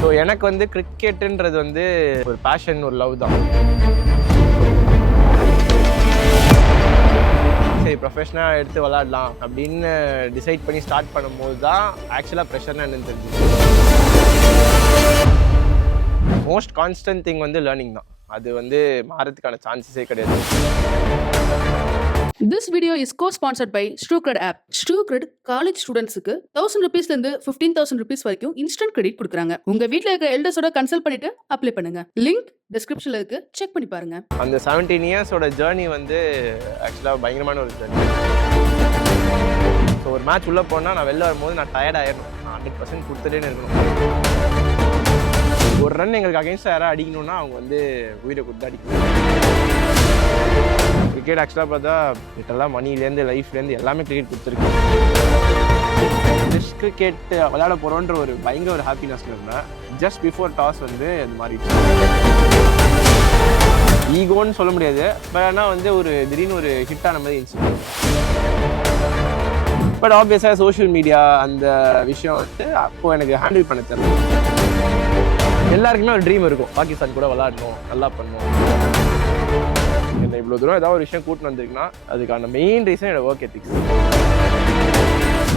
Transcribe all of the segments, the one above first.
So எனக்கு வந்து கிரிக்கெட்டுன்றது வந்து ஒரு பேஷன், ஒரு லவ் தான். சரி ப்ரொஃபஷனலாக எடுத்து விளாடலாம் அப்படின்னு டிசைட் பண்ணி ஸ்டார்ட் பண்ணும்போது தான் ஆக்சுவலாக ப்ரெஷர்னா என்னன்னு தெரிஞ்சுது. மோஸ்ட் கான்ஸ்டன்ட் திங் வந்து லேர்னிங் தான். அது வந்து மாறதுக்கான சான்சஸே கிடையாது. This video is co-sponsored by StruCred app. StruCred college ஸ்டூடெண்ட்ஸுக்கு 1000 rupeesல இருந்து 15,000 rupees வரைக்கும் இன்ஸ்டன்ட் கிரெடிட் கொடுக்குறாங்க. உங்க வீட்ல இருக்க எல்டர்ஸோட கன்சல்ட் பண்ணிட்டு அப்ளை பண்ணுங்க. லிங்க் டிஸ்கிரிப்ஷன்ல இருக்கு, செக் பண்ணி பாருங்க. அந்த 17 இயர்ஸோட ஜேர்னி வந்து ஆக்சுவலாக பயங்கரமான ஒரு ஜேர்னி. ஸோ ஒரு மேட்ச் உள்ளே போனால் நான் வெளில வரும்போது நான் டயர்ட் ஆயிடணும். நான் 100% கொடுத்துட்டே இருக்கணும். ஒரு ரன் எங்களுக்கு அகேன்ஸ்டாக யாராவது அடிக்கணும்னா அவங்க வந்து உயிரை கொடுத்து அடிக்கணும். கிரிக்கெட் ஆக்சுவலாக பார்த்தா இதெல்லாம் மணிலேருந்து லைஃப்லேருந்து எல்லாமே கிரிக்கெட் கொடுத்துருக்கு. டெஸ்ட் கிரிக்கெட் விளையாட போகிறோன்ற ஒரு பயங்கர ஒரு ஹாப்பினஸ்ல இருந்தேன். ஜஸ்ட் பிஃபோர் டாஸ் வந்து அது மாறிடுச்சு. ஈகோன்னு சொல்ல முடியாது, பட் ஆனால் வந்து ஒரு திடீர்னு ஒரு ஹிட்டான மாதிரி இருந்துச்சு. பட் ஆப்வியஸாக சோஷியல் மீடியா அந்த விஷயம் வந்து அப்போது எனக்கு ஹேண்டில் பண்ண தெரியல. எல்லாருக்குமே ஒரு ட்ரீம் இருக்கும், பாகிஸ்தான் கூட விளாடணும், நல்லா பண்ணணும். என்ன இவ்வளோ தூரம் ஏதாவது ஒரு விஷயம் கூட்டின்னு வந்திருக்குன்னா அதுக்கான மெயின் ரீசன் என்னோட ஒர்க் எத்திக்ஸ்.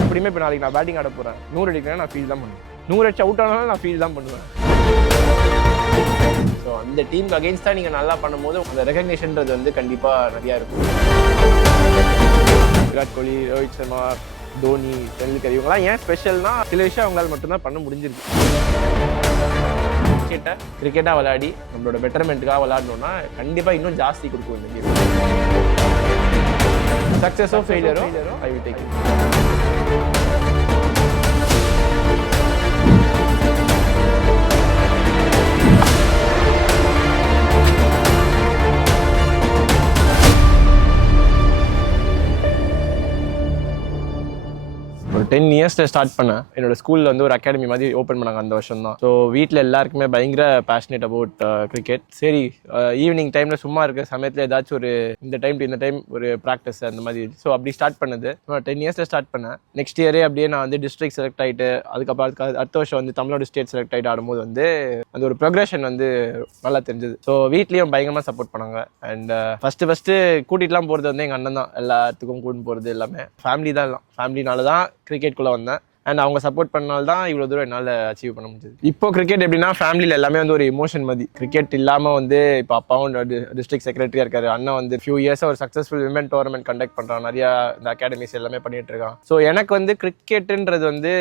எப்படியுமே இப்போ நாளைக்கு நான் பேட்டிங் ஆட போகிறேன், 100 அடிக்கிறேன், நான் ஃபீல் தான் பண்ணுவேன். 100 அடிச்சு அவுட் ஆனாலும் நான் ஃபீல் தான் பண்ணுவேன். ஸோ அந்த டீமுக்கு அகெயின்ஸ்டாக நீங்கள் நல்லா பண்ணும்போது அந்த ரெகக்னேஷன்றது வந்து கண்டிப்பாக நிறையா இருக்கும். விராட் கோலி, ரோஹித் சர்மா, தோனி, தெண்டுல்கர் இவங்கெல்லாம் ஏன் ஸ்பெஷல்னா சில விஷயம் அவங்களால மட்டும்தான் பண்ண முடிஞ்சிருக்கு. கிரிக்கெட்டாக விளையாடி நம்மளோட பெட்டர்மெண்ட்டுக்காக விளையாடணும்னா கண்டிப்பாக இன்னும் ஜாஸ்தி கொடுக்கும் இந்த கேம். சக்ஸஸோ ஃபெயிலியரோ ஐ வில் டேக் இட். ஒரு 10 இயர்ஸில் ஸ்டார்ட் பண்ணேன். என்னோட ஸ்கூலில் வந்து ஒரு அகாடமி மாதிரி ஓப்பன் பண்ணாங்க அந்த வருஷம் தான். ஸோ வீட்டில் எல்லாருக்குமே பயங்கர பேஷனேட் அபவுட் கிரிக்கெட். சரி ஈவினிங் டைமில் சும்மா இருக்க சமயத்தில் ஏதாச்சும் ஒரு இந்த டைம் ஒரு ப்ராக்டிஸ் அந்த மாதிரி. ஸோ அப்படி ஸ்டார்ட் பண்ணது 10 இயர்ஸில் ஸ்டார்ட் பண்ணேன். நெக்ஸ்ட் இயரே அப்படியே நான் வந்து டிஸ்ட்ரிக்ட் செலக்ட் ஆகிட்டு அதுக்கப்புறம் அடுத்த வருஷம் வந்து தமிழ்நாடு ஸ்டேட் செலக்ட் ஆகிட்டு ஆடும்போது வந்து அந்த ஒரு ப்ரோக்ரஷன் வந்து நல்லா தெரிஞ்சது. ஸோ வீட்லேயும் பயங்கரமாக சப்போர்ட் பண்ணாங்க. அண்ட் ஃபஸ்ட்டு கூட்டிகிட்டுலாம் போகிறது வந்து எங்கள் அண்ணன் தான். எல்லாத்துக்கும் கூட்டின்னு போகிறது எல்லாமே ஃபேமிலி தான். எல்லாம் ஃபேமிலினால தான் கிரிக்கெட்குள்ளே வந்தேன். அண்ட் அவங்க சப்போர்ட் பண்ணால் தான் இவ்வளோ தூரம் என்னால் அச்சீவ் பண்ண முடிஞ்சது. இப்போ கிரிக்கெட் எப்படின்னா ஃபேமிலியில் எல்லாமே வந்து ஒரு இமோஷன் மாதிரி. கிரிக்கெட் இல்லாமல் வந்து இப்போ அப்பாவும் டிஸ்ட்ரிக்ட் செக்ரட்டரியாக இருக்காரு. அண்ணன் வந்து ஃபியூ இயர்ஸாக ஒரு சக்ஸஸ்ஃபுல் விமன் டோர்னமெண்ட் கண்டக்ட் பண்ணுறான். நிறையா இந்த அகாடமிஸ் எல்லாமே பண்ணிட்டு இருக்கான். ஸோ எனக்கு வந்து கிரிக்கெட்டுன்றது வந்து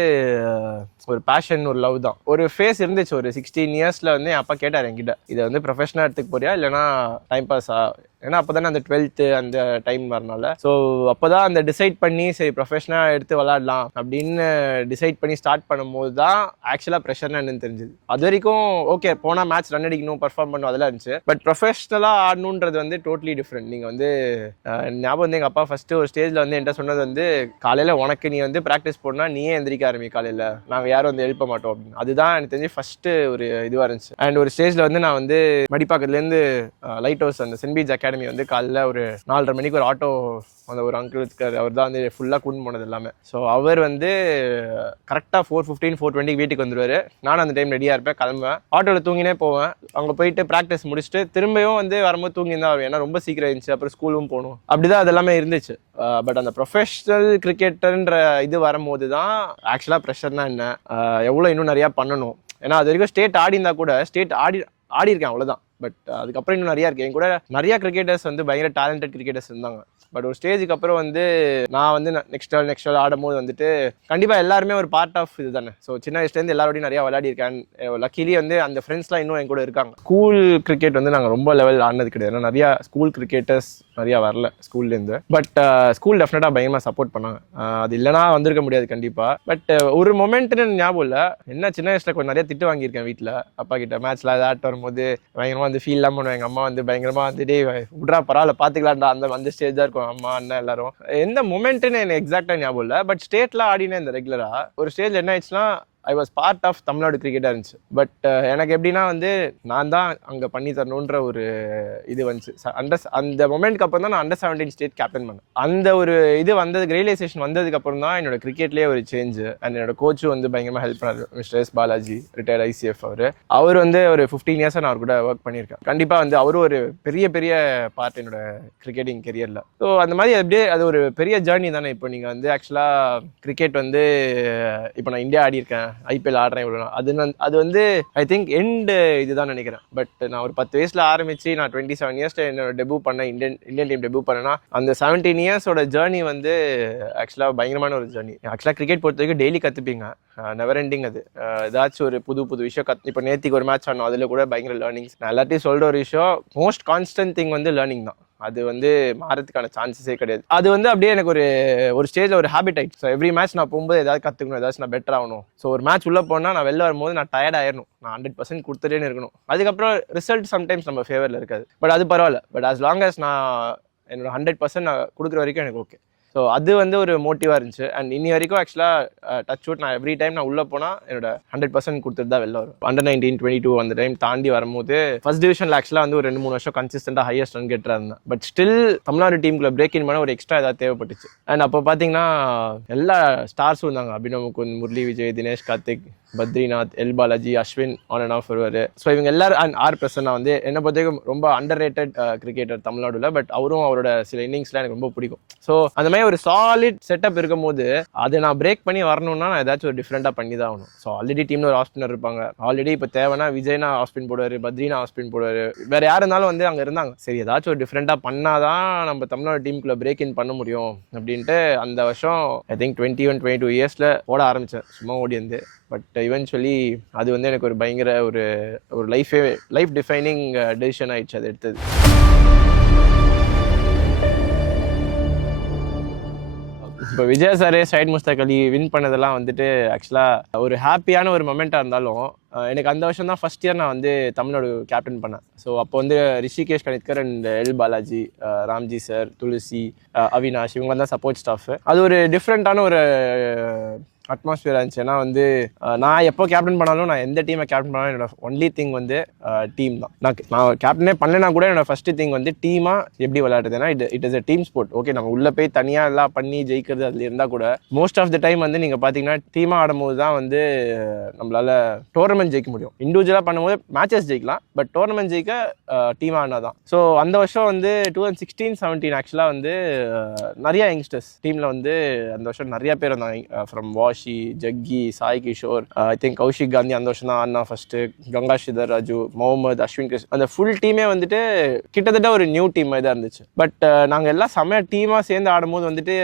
ஒரு பேஷன், ஒரு லவ் தான். ஒரு ஃபேஸ் இருந்துச்சு ஒரு 16 இயர்ஸில் வந்து என் அப்பா கேட்டார் என்கிட்ட, இதை வந்து ப்ரொஃபஷனலாக எடுத்துக்க போறியா இல்லைனா டைம் பாஸா? ஏன்னா அப்போ தானே அந்த 12th அந்த டைம் வரனால. ஸோ அப்போ தான் அந்த டிசைட் பண்ணி சரி ப்ரொஃபஷனலாக எடுத்து விளாடலாம் அப்படின்னு டிசைட் பண்ணி ஸ்டார்ட் பண்ணும்போது தான் ஆக்சுவலாக ப்ரெஷர்னா என்னன்னு தெரிஞ்சுது. அது வரைக்கும் ஓகே போனால் மேட்ச் ரன் அடிக்கணும், பர்ஃபார்ம் பண்ணணும், அதெல்லாம் இருந்துச்சு. பட் ப்ரொஃபஷனலாக ஆடணுன்றது வந்து டோட்டலி டிஃப்ரெண்ட். நீங்கள் வந்து ஞாபகம் வந்து எங்கள் அப்பா ஃபஸ்ட்டு ஒரு ஸ்டேஜில் வந்து என்கிட்ட சொன்னது வந்து, காலையில் உனக்கு நீ வந்து ப்ராக்டிஸ் போடணும்னா நீயே எந்திரிக்க ஆரம்பி, காலையில் நாங்கள் யாரும் வந்து எழுப்ப மாட்டோம் அப்படின்னு. அதுதான் எனக்கு தெரிஞ்சு ஃபஸ்ட்டு ஒரு இதுவாக இருந்துச்சு. அண்ட் ஒரு ஸ்டேஜில் வந்து நான் வந்து மடிப்பாக்கத்துலேருந்து லைட் ஹவுஸ் அந்த சென்ட் பீச் அகாடமி வந்து காலையில் ஒரு 4:30 மணிக்கு ஒரு ஆட்டோ அந்த ஒரு அங்கிள் இருக்கார், அவர் தான் வந்து ஃபுல்லாக கூட்டின்னு போனது எல்லாமே. ஸோ அவர் வந்து கரெக்டாக 4:15 4:20 வீட்டுக்கு வந்துடுவார். நானும் அந்த டைம் ரெடியாக இருப்பேன், கிளம்புவேன், ஆட்டோவில் தூங்கினே போவேன். அங்கே போயிட்டு ப்ராக்டிஸ் முடிச்சுட்டு திரும்பியும் வந்து வரும்போது தூங்கிதான் வருவேன். ஏன்னா ரொம்ப சீக்கிரம் இருந்துச்சு, அப்புறம் ஸ்கூலும் போகணும், அப்படிதான் அது எல்லாமே இருந்துச்சு. பட் அந்த ப்ரொஃபஷனல் கிரிக்கெட்டர்ன்ற இது வரும்போது தான் ஆக்சுவலாக ப்ரெஷர்னா என்ன, எவ்வளோ இன்னும் நிறையா பண்ணணும். ஏன்னா அது வரைக்கும் ஸ்டேட் ஆடி இருந்தால் கூட ஸ்டேட் ஆடிருக்கேன் அவ்வளோதான். பட் அதுக்கப்புறம் இன்னும் நிறையா இருக்குது. என் கூட நிறையா கிரிக்கெட்டர்ஸ் வந்து பயங்கர டேலண்டட் கிரிக்கெட்டர்ஸ் இருந்தாங்க. பட் ஒரு ஸ்டேஜுக்கு அப்புறம் வந்து நான் வந்து நெக்ஸ்ட் நாள் ஆடும்போது வந்துட்டு கண்டிப்பாக எல்லாருமே ஒரு பார்ட் ஆஃப் இது தானே. ஸோ சின்ன வயசுலேருந்து எல்லாரோடையும் நிறையா விளையாடிருக்கேன். லக்கிலி வந்து அந்த ஃப்ரெண்ட்ஸ்லாம் இன்னும் என் கூட இருக்காங்க. ஸ்கூல் கிரிக்கெட் வந்து நாங்கள் ரொம்ப லெவல் ஆடினது கிடையாது. ஏன்னா நிறையா ஸ்கூல் கிரிக்கெட்டர்ஸ் நிறையா வரல ஸ்கூல்லேருந்து. பட் ஸ்கூல் டெஃபினட்டாக பயங்கரமாக சப்போர்ட் பண்ணாங்க. அது இல்லைனா வந்திருக்க முடியாது கண்டிப்பாக. பட் ஒரு மொமெண்ட்டுன்னு ஞாபகம் இல்லை. என்ன சின்ன வயசில் கொஞ்சம் நிறைய திட்டு வாங்கியிருக்கேன் வீட்டில் அப்பா கிட்ட. மேட்ச்சில் ஏதாட்டு வரும்போது பயங்கரமாக வந்து ஃபீல்லாம் பண்ணுவேன். எங்கள் அம்மா வந்து பயங்கரமாக வந்து டே விட்றா பரவாயில்ல பார்த்துக்கலாம்டா அந்த ஸ்டேஜ் தான் இருக்கும் அம்மா அண்ணன் எல்லாரும். எந்த மொமெண்ட்டுன்னு எனக்கு எக்ஸாக்டாக ஞாபகம் இல்லை. பட் ஸ்டேட்லாம் ஆடினேன் இந்த ரெகுலராக. ஒரு ஸ்டேஜ் என்ன ஆயிடுச்சுன்னா I was part of Tamil Nadu கிரிக்கெட்டாக இருந்துச்சு. பட் எனக்கு எப்படின்னா வந்து நான் தான் அங்கே பண்ணி தரணுன்ற ஒரு இது வந்துச்சு. அந்த மொமெண்ட்க்கு அப்புறம் தான் நான் அண்டர்-17 ஸ்டேட் கேப்டன் பண்ணேன். அந்த ஒரு இது வந்ததுக்கு ரியலைசேஷன் வந்ததுக்கு அப்புறம் தான் என்னோட கிரிக்கெட்லேயே ஒரு சேஞ்சு. அண்ட் என்னோட கோச்சும் வந்து பயங்கரமாக ஹெல்ப் பண்ணார். Mister S Balaji, retired ICF. அவர் வந்து ஒரு 15 இயர்ஸாக நான் அவர் கூட ஒர்க் பண்ணியிருக்கேன். கண்டிப்பாக வந்து அவரும் ஒரு பெரிய பெரிய பார்ட் என்னோட கிரிக்கெட்டிங் கெரியரில். ஸோ அந்த மாதிரி அப்படியே அது ஒரு பெரிய ஜேர்னி தானே. இப்போ நீங்கள் வந்து ஆக்சுவலாக கிரிக்கெட் வந்து இப்போ நான் இந்தியா ஆடி இருக்கேன், IPL ஆடுறேன் இவ்வளோ. அது வந்து ஐ திங்க் எண்டு இதுதான் நினைக்கிறேன். பட் நான் ஒரு 10 வயசில் ஆரம்பித்து நான் 27 இயர்ஸில் என்னோட டெபியூ பண்ணேன், இந்தியன் டீம் டெபியூ பண்ணேன்னா அந்த 17 இயர்ஸோட ஜேர்னி வந்து ஆக்சுவலாக பயங்கரமான ஒரு ஜேர்னி. ஆக்சுவலாக கிரிக்கெட் பொறுத்த வரைக்கும் டெய்லி கற்றுப்பீங்க, நெவர் எண்டிங். அது ஏதாச்சும் ஒரு புது விஷயம் இப்போ நேற்றுக்கு ஒரு மேட்ச் ஆனோம், அதில் கூட பயங்கர லேர்னிங்ஸ். நான் எல்லாத்தையும் சொல்கிற ஒரு விஷயம், மோஸ்ட் கான்ஸ்டன்ட் திங் வந்து லேர்னிங் தான். அது வந்து மாறதுக்கான சான்சஸே கிடையாது. அது வந்து அப்படியே எனக்கு ஒரு ஸ்டேஜில் ஒரு ஹேபிட் ஆகிடுச்சு. ஸோ எவ்ரி மேட்ச் நான் போகும்போது ஏதாவது கற்றுக்கணும், ஏதாச்சும் நான் பெட்டர் ஆகணும். ஸோ ஒரு மேட்ச் உள்ளே போனால் நான் வெளில வரும்போது நான் டயர்ட் ஆயிடணும், நான் 100% கொடுத்துட்டே இருக்கணும். அதுக்கப்புறம் ரிசல்ட் சம்டைம்ஸ் நம்ம ஃபேவரில் இருக்காது, பட் அது பரவாயில்ல. பட் as long as நான் என்னோட 100% நான் கொடுக்குற வரைக்கும் எனக்கு ஓகே. ஸோ அது வந்து ஒரு மோட்டிவாக இருந்துச்சு. அண்ட் இன்னி வரைக்கும் ஆக்சுவலாக டச் வுட், நான் எவ்ரி டைம் நான் உள்ளே போனால் என்னோட 100% கொடுத்துட்டு தான் வெளில வரும். அண்டர்-19, 22 அந்த டைம் தாண்டி வரும்போது ஃபர்ஸ்ட் டிவிஷனில் ஆக்சுவலாக வந்து ஒரு 2-3 வருஷம் கன்சிஸ்டண்டாக ஹையஸ்ட் ரன் கெட்டராக இருந்தேன். பட் ஸ்டில் தமிழ்நாடு டீமுக்குள்ள பிரேக் இன் பண்ண ஒரு எக்ஸ்ட்ரா ஏதாவது தேவைப்பட்டுச்சு. அண்ட் அப்போ பார்த்தீங்கன்னா எல்லா ஸ்டார்ஸும் இருந்தாங்க. Abhinav Mukund, Murali Vijay, Dinesh Karthik, Badrinath, L Balaji, Ashwin, on and half வருவார். ஸோ இவங்க எல்லாரும் அண்ட் ஆர் பிரசன்னா வந்து என்னை பொறுத்தவரைக்கும் ரொம்ப அண்டர் ரேட்டட் கிரிக்கெட்டர் தமிழ்நாடுல. பட் அவரும் அவரோட சில இன்னிங்ஸ்லாம் எனக்கு ரொம்ப பிடிக்கும். ஸோ அந்த மாதிரி ஒரு சாலிட் செட்டப் இருக்கும் போது அதை நான் பிரேக் பண்ணி வரணும்னா நான் ஏதாச்சும் ஒரு டிஃப்ரெண்டாக பண்ணி தான் ஆகணும். ஸோ ஆல்ரெடி டீம்ல ஒரு ஆஃப் ஸ்பின்னர் இருப்பாங்க. ஆல்ரெடி இப்போ தேவைன்னா விஜய்னா ஆஃப் ஸ்பின் போடுவார், பத்ரினா ஆஃப் ஸ்பின் போடுவார், வேற யார் இருந்தாலும் வந்து அங்கே இருந்தாங்க. சரி ஏதாச்சும் ஒரு டிஃப்ரெண்டாக பண்ணாதான் நம்ம தமிழ்நாடு டீமுக்குள்ள பிரேக் இன் பண்ண முடியும் அப்படின்ட்டு அந்த வருஷம் ஐ திங்க் 21, 22 இயர்ஸில் ஓட ஆரம்பித்தேன், சும்மா ஓடி வந்து. பட் இவென்ச்சுவலி அது வந்து எனக்கு ஒரு பயங்கர ஒரு லைஃப் டிஃபைனிங் டெசிஷன் ஆயிடுச்சு அது எடுத்தது. இப்போ விஜய் சார், சையத் முஸ்தாக் அலி வின் பண்ணதெல்லாம் வந்துட்டு ஆக்சுவலாக ஒரு ஹாப்பியான ஒரு மொமெண்ட்டாக இருந்தாலும் எனக்கு அந்த வருஷம் தான் ஃபர்ஸ்ட் இயர் நான் வந்து தமிழ்நாடு கேப்டன் பண்ணேன். ஸோ அப்போ வந்து Rishikesh Kanitkar and L Balaji, Ramji sir, Tulsi, Avinash இவங்க தான் சப்போர்ட் ஸ்டாஃப். அது ஒரு டிஃப்ரெண்ட்டான ஒரு அட்மாஸ்பியர் இருந்துச்சு. ஏன்னா வந்து நான் எப்போ கேப்டன் பண்ணாலும், நான் எந்த டீமை கேப்டன் பண்ணாலும் என்னோட ஒன்லி திங் வந்து டீம் தான். நான் கேப்டனே பண்ணலைன்னா கூட என்னோட ஃபர்ஸ்ட் திங் வந்து டீமாக எப்படி விளையாடுறது. ஏன்னா it is a team sport. Okay, நம்ம உள்ளே போய் தனியாக எல்லாம் பண்ணி ஜெயிக்கிறது அதில் இருந்தால் கூட மோஸ்ட் ஆஃப் த டைம் வந்து நீங்கள் பார்த்தீங்கன்னா டீமாக ஆடும்போது தான் வந்து நம்மளால டோர்னமெண்ட் ஜெயிக்க முடியும். இண்டிவிஜுவலாக பண்ணும்போது மேட்சஸ் ஜெயிக்கலாம், பட் டோர்னமெண்ட் ஜெயிக்க டீமாக ஆனால் தான். ஸோ அந்த வருஷம் வந்து 2016-17 ஆக்சுவலாக வந்து நிறைய யங்ஸ்டர்ஸ் டீமில் வந்து அந்த வருஷம் நிறைய பேர் வந்தாங்க. From washi, Jaggi, Sai Kishore, I think Kaushik Gandhi அந்த வருஷம் தான் ஆடினா ஃபர்ஸ்ட், கங்கா ஸ்ரீதர் ராஜு, முகமது, அஸ்வின் கிருஷ்ண், அந்த ஃபுல் டீமே வந்துட்டு கிட்டத்தட்ட ஒரு நியூ டீம் மாதிரி தான் இருந்துச்சு. பட் நாங்கள் எல்லாம் செம்ம டீமாக சேர்ந்து ஆடும்போது வந்துட்டு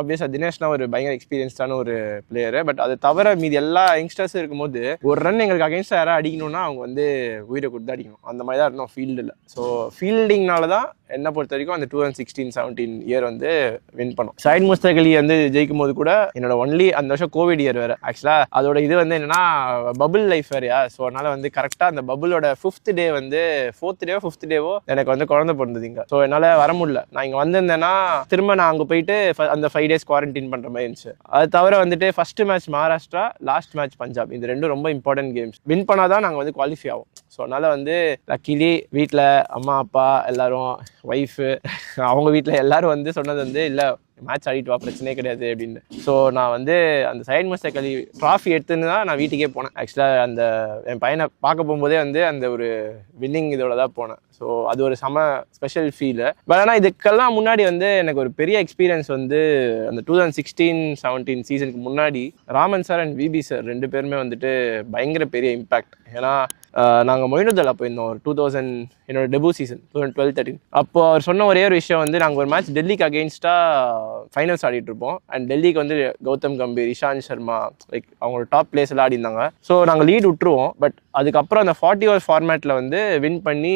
ஆப்வியஸாக தினேஷ்னா ஒரு பயங்கர எக்ஸ்பீரியன்ஸ்டான ஒரு பிளேயரு. பட் அது தவிர மீதி எல்லா யங்ஸ்டர்ஸும் இருக்கும்போது ஒரு ரன் எங்களுக்கு அகைன்ஸ்டாக யாராவது அடிக்கணும்னா அவங்க வந்து உயிரை கொடுத்து அடிக்கணும், அந்த மாதிரி தான் இருந்தோம் ஃபீல்டில். ஸோ ஃபீல்டிங்னால தான் என்னை பொறுத்த வரைக்கும் அந்த 2016-17 இயர் வந்து வின் பண்ணோம். சையத் முஸ்தாக் அலி வந்து ஜெயிக்கும் போது கூட என்னோட ஒன்லி அந்த வருஷம் கோவிட் இயர் வேறு. ஆக்சுவலாக அதோட இது வந்து என்னன்னா பபுள் லைஃப் வேறையா. ஸோ அதனால வந்து கரெக்டாக அந்த பபுளோட 5th டே வந்து 4th டேவோ எனக்கு வந்து குழந்தை பிறந்தது இங்கே. ஸோ என்னால் வர முடியல. நான் இங்கே வந்திருந்தேன்னா திரும்ப நான் அங்கே போயிட்டு அந்த 5 days குவாரண்டைன் பண்ணுற மாதிரி இருந்துச்சு. அது தவிர வந்துட்டு first match Maharashtra, last match Punjab, இது ரெண்டும் ரொம்ப இம்பார்ட்டன்ட் கேம்ஸ். வின் பண்ணாதான் நாங்கள் வந்து குவாலிஃபை ஆகும். ஸோ அதனால் வந்து லக்கிலி வீட்டில் அம்மா அப்பா எல்லாரும், ஒய்ஃபு, அவங்க வீட்டில் எல்லாரும் வந்து சொன்னது வந்து இல்லை மேட்ச் ஆடிட்டு வா, பிரச்சனையே கிடையாது அப்படின்னு. ஸோ நான் வந்து அந்த சையத் முஸ்தாக் அலி ட்ராஃபி எடுத்துன்னு தான் நான் வீட்டுக்கே போனேன். ஆக்சுவலாக அந்த என் பையனை பார்க்க போகும்போதே வந்து அந்த ஒரு வின்னிங் இதோட தான் போனேன். ஸோ அது ஒரு செம ஸ்பெஷல் ஃபீலு. பட் ஆனால் இதுக்கெல்லாம் முன்னாடி வந்து எனக்கு ஒரு பெரிய எக்ஸ்பீரியன்ஸ் வந்து அந்த 2016-17 சீசனுக்கு முன்னாடி Raman sir and VP sir 2 பேருமே வந்துட்டு பயங்கர பெரிய இம்பேக்ட். ஏன்னா நாங்கள் மொயினுதலா போயிருந்தோம் 2000 என்னோட டெபு சீசன் 2012-13. அப்போ அவர் சொன்ன ஒரே ஒரு விஷயம் வந்து, நாங்கள் ஒரு மேட்ச் டெல்லிக்கு அகெயின்ஸ்டாக ஃபைனல்ஸ் ஆடிட்டு இருப்போம். அண்ட் டெல்லிக்கு வந்து கௌதம் கம்பீர், இஷாந்த் சர்மா, லைக் அவங்களோட டாப் பிளேஸ் எல்லாம் ஆடி இருந்தாங்க. ஸோ நாங்கள் லீட் விட்டுருவோம். பட் அதுக்கப்புறம் அந்த 40 ஓவர் ஃபார்மேட்டில் வந்து வின் பண்ணி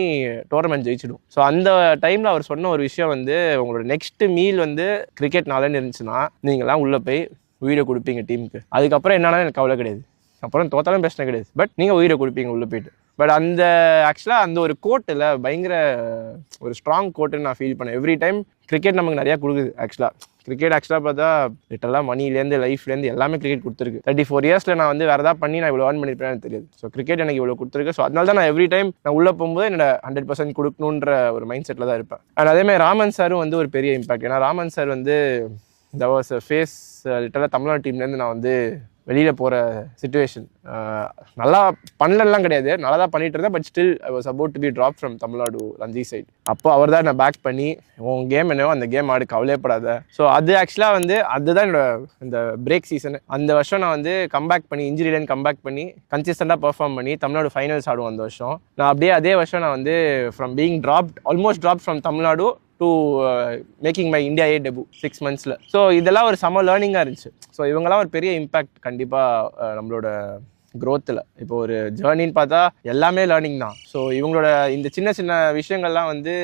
டோர்னமெண்ட் ஜெயிச்சிடும். ஸோ அந்த டைமில் அவர் சொன்ன ஒரு விஷயம் வந்து, உங்களோட நெக்ஸ்ட் மீல் வந்து கிரிக்கெட் நாளன்னு இருந்துச்சுன்னா நீங்களாம் உள்ளே போய் உயிரை கொடுப்பீங்க டீமுக்கு. அதுக்கப்புறம் என்னன்னா எனக்கு கவலை கிடையாது, அப்புறம் தோத்தாலும் பிரச்சனை கிடையாது, பட் நீங்கள் உயிரை கொடுப்பீங்க உள்ளே போயிட்டு. பட் அந்த ஆக்சுவலாக அந்த ஒரு கோட்டில் பயங்கர ஒரு ஸ்ட்ராங் கோட்டுன்னு நான் ஃபீல் பண்ணேன். எவ்ரி டைம் கிரிக்கெட் நமக்கு நிறையா கொடுக்குது. ஆக்சுவலாக கிரிக்கெட் ஆக்சுவலாக பார்த்தா லிட்டரலாக மணிலேருந்து லைஃப்லேருந்து எல்லாமே கிரிக்கெட் கொடுத்துருக்கு. 34 இயர்ஸில் நான் வந்து வேறு ஏதாவது பண்ணி நான் இவ்வளோ ஏர்ன் பண்ணியிருப்பேன்னு எனக்கு தெரியாது. ஸோ கிரிக்கெட் எனக்கு இவ்வளோ கொடுத்துருக்கு. ஸோ அதனால தான் நான் எவ்ரி டைம் நான் உள்ளே போகும்போது என்னோட 100% கொடுக்கணுன்ற ஒரு மைண்ட் செட்டில் தான் இருப்பேன். அண்ட் அதேமாதிரி ராமன் சாரும் வந்து ஒரு பெரிய இம்பாக்ட். ஏன்னா ராமன் சார் வந்து தட் வாஸ் ஃபேஸ் லிட்டரலாக தமிழ்நாடு டீம்லேருந்து நான் வந்து வெளியில் போகிற சுச்சுவேஷன். நல்லா பண்ணலாம் கிடையாது, நல்லா தான் பண்ணிட்டு இருந்தேன். But still I was about to be drop from Tamil Nadu Ranji side. அப்போ அவர் தான் நான் பேக் பண்ணி உன் கேம் என்னவோ அந்த கேம் ஆடு, கவலையப்படாத. ஸோ அது ஆக்சுவலாக வந்து அதுதான் என்னோட இந்த பிரேக் சீசன். அந்த வருஷம் நான் வந்து கம்பேக் பண்ணி இன்ஜுரியிலேருந்து கம்பேக் பண்ணி கன்சிஸ்டண்டாக பெர்ஃபார்ம் பண்ணி தமிழ்நாடு ஃபைனல்ஸ் ஆடுவோம் அந்த வருஷம். நான் அப்படியே அதே வருஷம் நான் வந்து from being almost drop from Tamil Nadu to making my India A debut 6 months. So இதெல்லாம் ஒரு செம லேர்னிங்காக இருந்துச்சு. ஸோ இவங்கெல்லாம் ஒரு பெரிய இம்பேக்ட் கண்டிப்பாக நம்மளோட க்ரோத்தில். இப்போ ஒரு ஜேர்னின்னு பார்த்தா எல்லாமே லேர்னிங் தான். ஸோ இவங்களோட இந்த சின்ன சின்ன விஷயங்கள்லாம் வந்து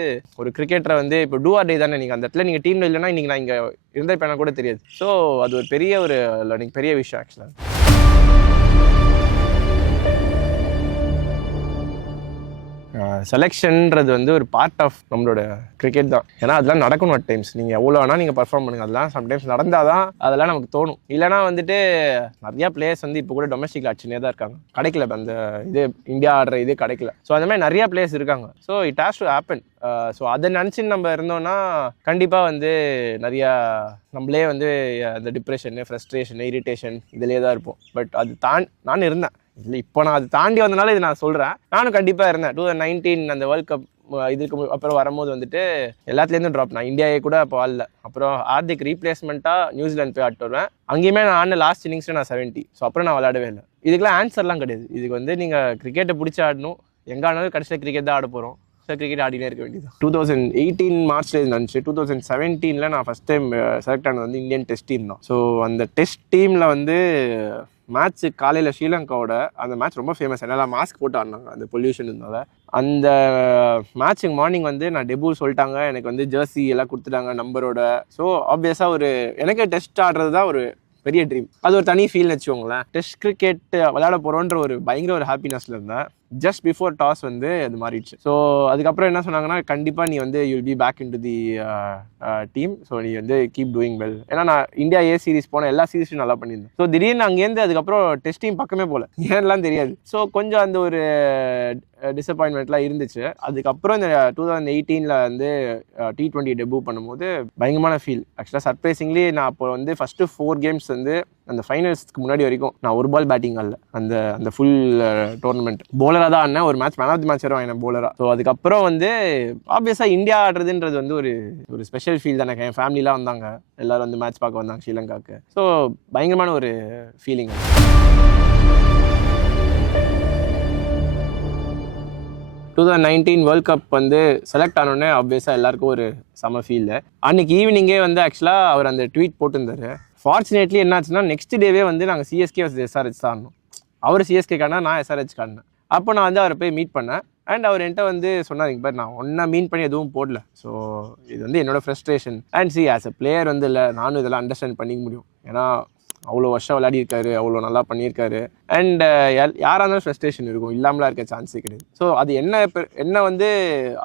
ஒரு கிரிக்கெட்டரை வந்து இப்போ டூ ஆர் டே தானே, நீங்கள் அந்த இடத்துல நீங்கள் டீமில் இல்லைன்னா இன்றைக்கி நான் இங்கே இருந்திருப்பேனா கூட தெரியாது. ஸோ அது ஒரு பெரிய ஒரு லேர்னிங், பெரிய விஷயம் ஆக்சுவலாக. செலெக்ஷன்ன்றது வந்து ஒரு பார்ட் ஆஃப் நம்மளோட கிரிக்கெட் தான். ஏன்னா அதெல்லாம் நடக்கணும் அட் டைம்ஸ். நீங்கள் எவ்வளோ வேணால் நீங்கள் பர்ஃபார்ம் பண்ணுங்கள், அதெல்லாம் சம்டைம்ஸ் நடந்தால் தான் அதெல்லாம் நமக்கு தோணும். இல்லைனா வந்துட்டு நிறையா பிளேயர்ஸ் வந்து இப்போ கூட டொமஸ்டிக் ஆட்சினே தான் இருக்காங்க, கிடைக்கல அந்த இது இந்தியா ஆடுற இது கிடைக்கல. ஸோ அந்த மாதிரி நிறையா பிளேயர்ஸ் இருக்காங்க. So it has to happen. So அதை நினச்சின்னு நம்ம இருந்தோம்னா கண்டிப்பாக வந்து நிறையா நம்மளே வந்து அந்த டிப்ரெஷனு, ஃப்ரஸ்ட்ரேஷனு, இரிட்டேஷன் இதிலே தான் இருப்போம். பட் அது நான் இருந்தேன் இல்லை, இப்போ நான் அது தாண்டி வந்தனால இது நான் சொல்கிறேன். நானும் கண்டிப்பாக இருந்தேன். 2019 அந்த வேர்ல்ட் கப் இதுக்கு அப்புறம் வரும்போது வந்துட்டு எல்லாத்துலேருந்தும் ட்ராப். நான் இந்தியாவே கூட அப்போ ஆடல. அப்புறம் ஹார்திக் ரீப்ளேஸ்மெண்ட்டாக நியூசிலாந்து போய் ஆட்டு வருவேன். அங்கேயுமே நான் ஆடின லாஸ்ட் இன்னிங்ஸில் நான் 70. ஸோ அப்புறம் நான் விளையாடவே இல்லை. இதுக்கெல்லாம் ஆன்சர்லாம் கிடையாது. இதுக்கு வந்து நீங்கள் கிரிக்கெட்டை பிடிச்சி ஆடணும். எங்கே ஆனாலும் கடைசியில் கிரிக்கெட் தான் ஆட போகிறோம். ஸோ கிரிக்கெட் ஆடினே இருக்க வேண்டியது. 2018 மார்ச்ல இருந்துச்சு. 2017 நான் ஃபஸ்ட் டைம் செலக்ட் ஆனது வந்து இந்தியன் டெஸ்ட் டீம் தான். ஸோ அந்த டெஸ்ட் டீமில் வந்து மேட்ச்சு காலையில் ஸ்ரீலங்காவோட அந்த மேட்ச் ரொம்ப ஃபேமஸ். என்னால் மாஸ்க் போட்டு ஆடினாங்க அந்த பொல்யூஷன் இருந்தால. அந்த மேட்ச்சுக்கு மார்னிங் வந்து நான் டெபு சொல்லிட்டாங்க, எனக்கு வந்து ஜெர்சி எல்லாம் கொடுத்துட்டாங்க நம்பரோட. ஸோ ஆப்வியஸாக ஒரு எனக்கு டெஸ்ட் ஆடுறது தான் ஒரு பெரிய ட்ரீம். அது ஒரு தனி ஃபீல்னு வச்சுக்கோங்களேன். டெஸ்ட் கிரிக்கெட் விளையாட போகிறோன்ற ஒரு பயங்கர ஒரு ஹாப்பினஸில் இருந்தேன். ஜஸ்ட் பிஃபோர் டாஸ் வந்து அது மாறிடுச்சு. ஸோ அதுக்கப்புறம் என்ன சொன்னாங்கன்னா, கண்டிப்பாக நீ வந்து you will be back in to the team. So நீ வந்து கீப் டூயிங் வெல். ஏன்னா நான் இந்தியா ஏ சீரிஸ் போன எல்லா சீரீஸும் நல்லா பண்ணியிருந்தேன். ஸோ திடீர்னு அங்கேருந்து அதுக்கப்புறம் டெஸ்ட் டீம் பக்கமே போகல, ஏன்லாம் தெரியாது. ஸோ கொஞ்சம் அந்த ஒரு டிசப்பாயின்மெண்ட்லாம் இருந்துச்சு. அதுக்கப்புறம் இந்த 2018 வந்து T20 டெபு பண்ணும்போது பயங்கரமான ஃபீல். ஆக்சுவலாக சர்ப்ரைசிங்லி நான் அப்போ வந்து ஃபஸ்ட்டு 4 கேம்ஸ் வந்து அந்த ஃபைனல்ஸ்க்கு முன்னாடி வரைக்கும் நான் ஒரு பால் பேட்டிங் ஆடல. அந்த ஃபுல் டோர்னமெண்ட் போலராக தான் ஆடினேன். ஒரு match man of the match வரும் என்ன போலராக. ஸோ அதுக்கப்புறம் வந்து ஆப்வியஸாக இந்தியா ஆடுறதுன்றது வந்து ஒரு ஸ்பெஷல் ஃபீல் தானே. என் ஃபேமிலிலாம் வந்தாங்க, எல்லோரும் வந்து மேட்ச் பார்க்க வந்தாங்க ஸ்ரீலங்காவுக்கு. ஸோ பயங்கரமான ஒரு ஃபீலிங். 2019 வேர்ல்ட் கப் வந்து செலக்ட் ஆனோடனே ஆப்வியஸாக எல்லாருக்கும் ஒரு செம ஃபீல். அன்றைக்கி ஈவினிங்கே வந்து ஆக்சுவலாக அவர் அந்த ட்வீட் போட்டிருந்தாரு. ஃபார்ச்சுனேட்லி என்னாச்சுன்னா நெக்ஸ்ட் டேவே வந்து நாங்கள் சிஎஸ்கே வர்சஸ் எஸ்ஆர்ஹெச் தான் ஆடணும். அவர் சிஎஸ்கே காணா, நான் எஸ்ஆர்ஹெச் காட்டினேன். அப்போ நான் வந்து அவரை போய் மீட் பண்ணேன். அண்ட் அவர் என்கிட்ட வந்து சொன்னார், பட் நான் ஒன்றா மீன் பண்ணி எதுவும் போடல. ஸோ இது வந்து என்னோட frustration. And as a player வந்து இல்லை, நானும் இதெல்லாம் அண்டர்ஸ்டாண்ட் பண்ணிக்க முடியும். ஏன்னா அவ்வளோ வருஷம் விளையாடிருக்காரு, அவ்வளோ நல்லா பண்ணியிருக்காரு. அண்ட் யாராக இருந்தாலும் ஃப்ரஸ்ட்ரேஷன் இருக்கும், இல்லாமலாம் இருக்க சான்ஸே கிடையாது. ஸோ அது என்ன வந்து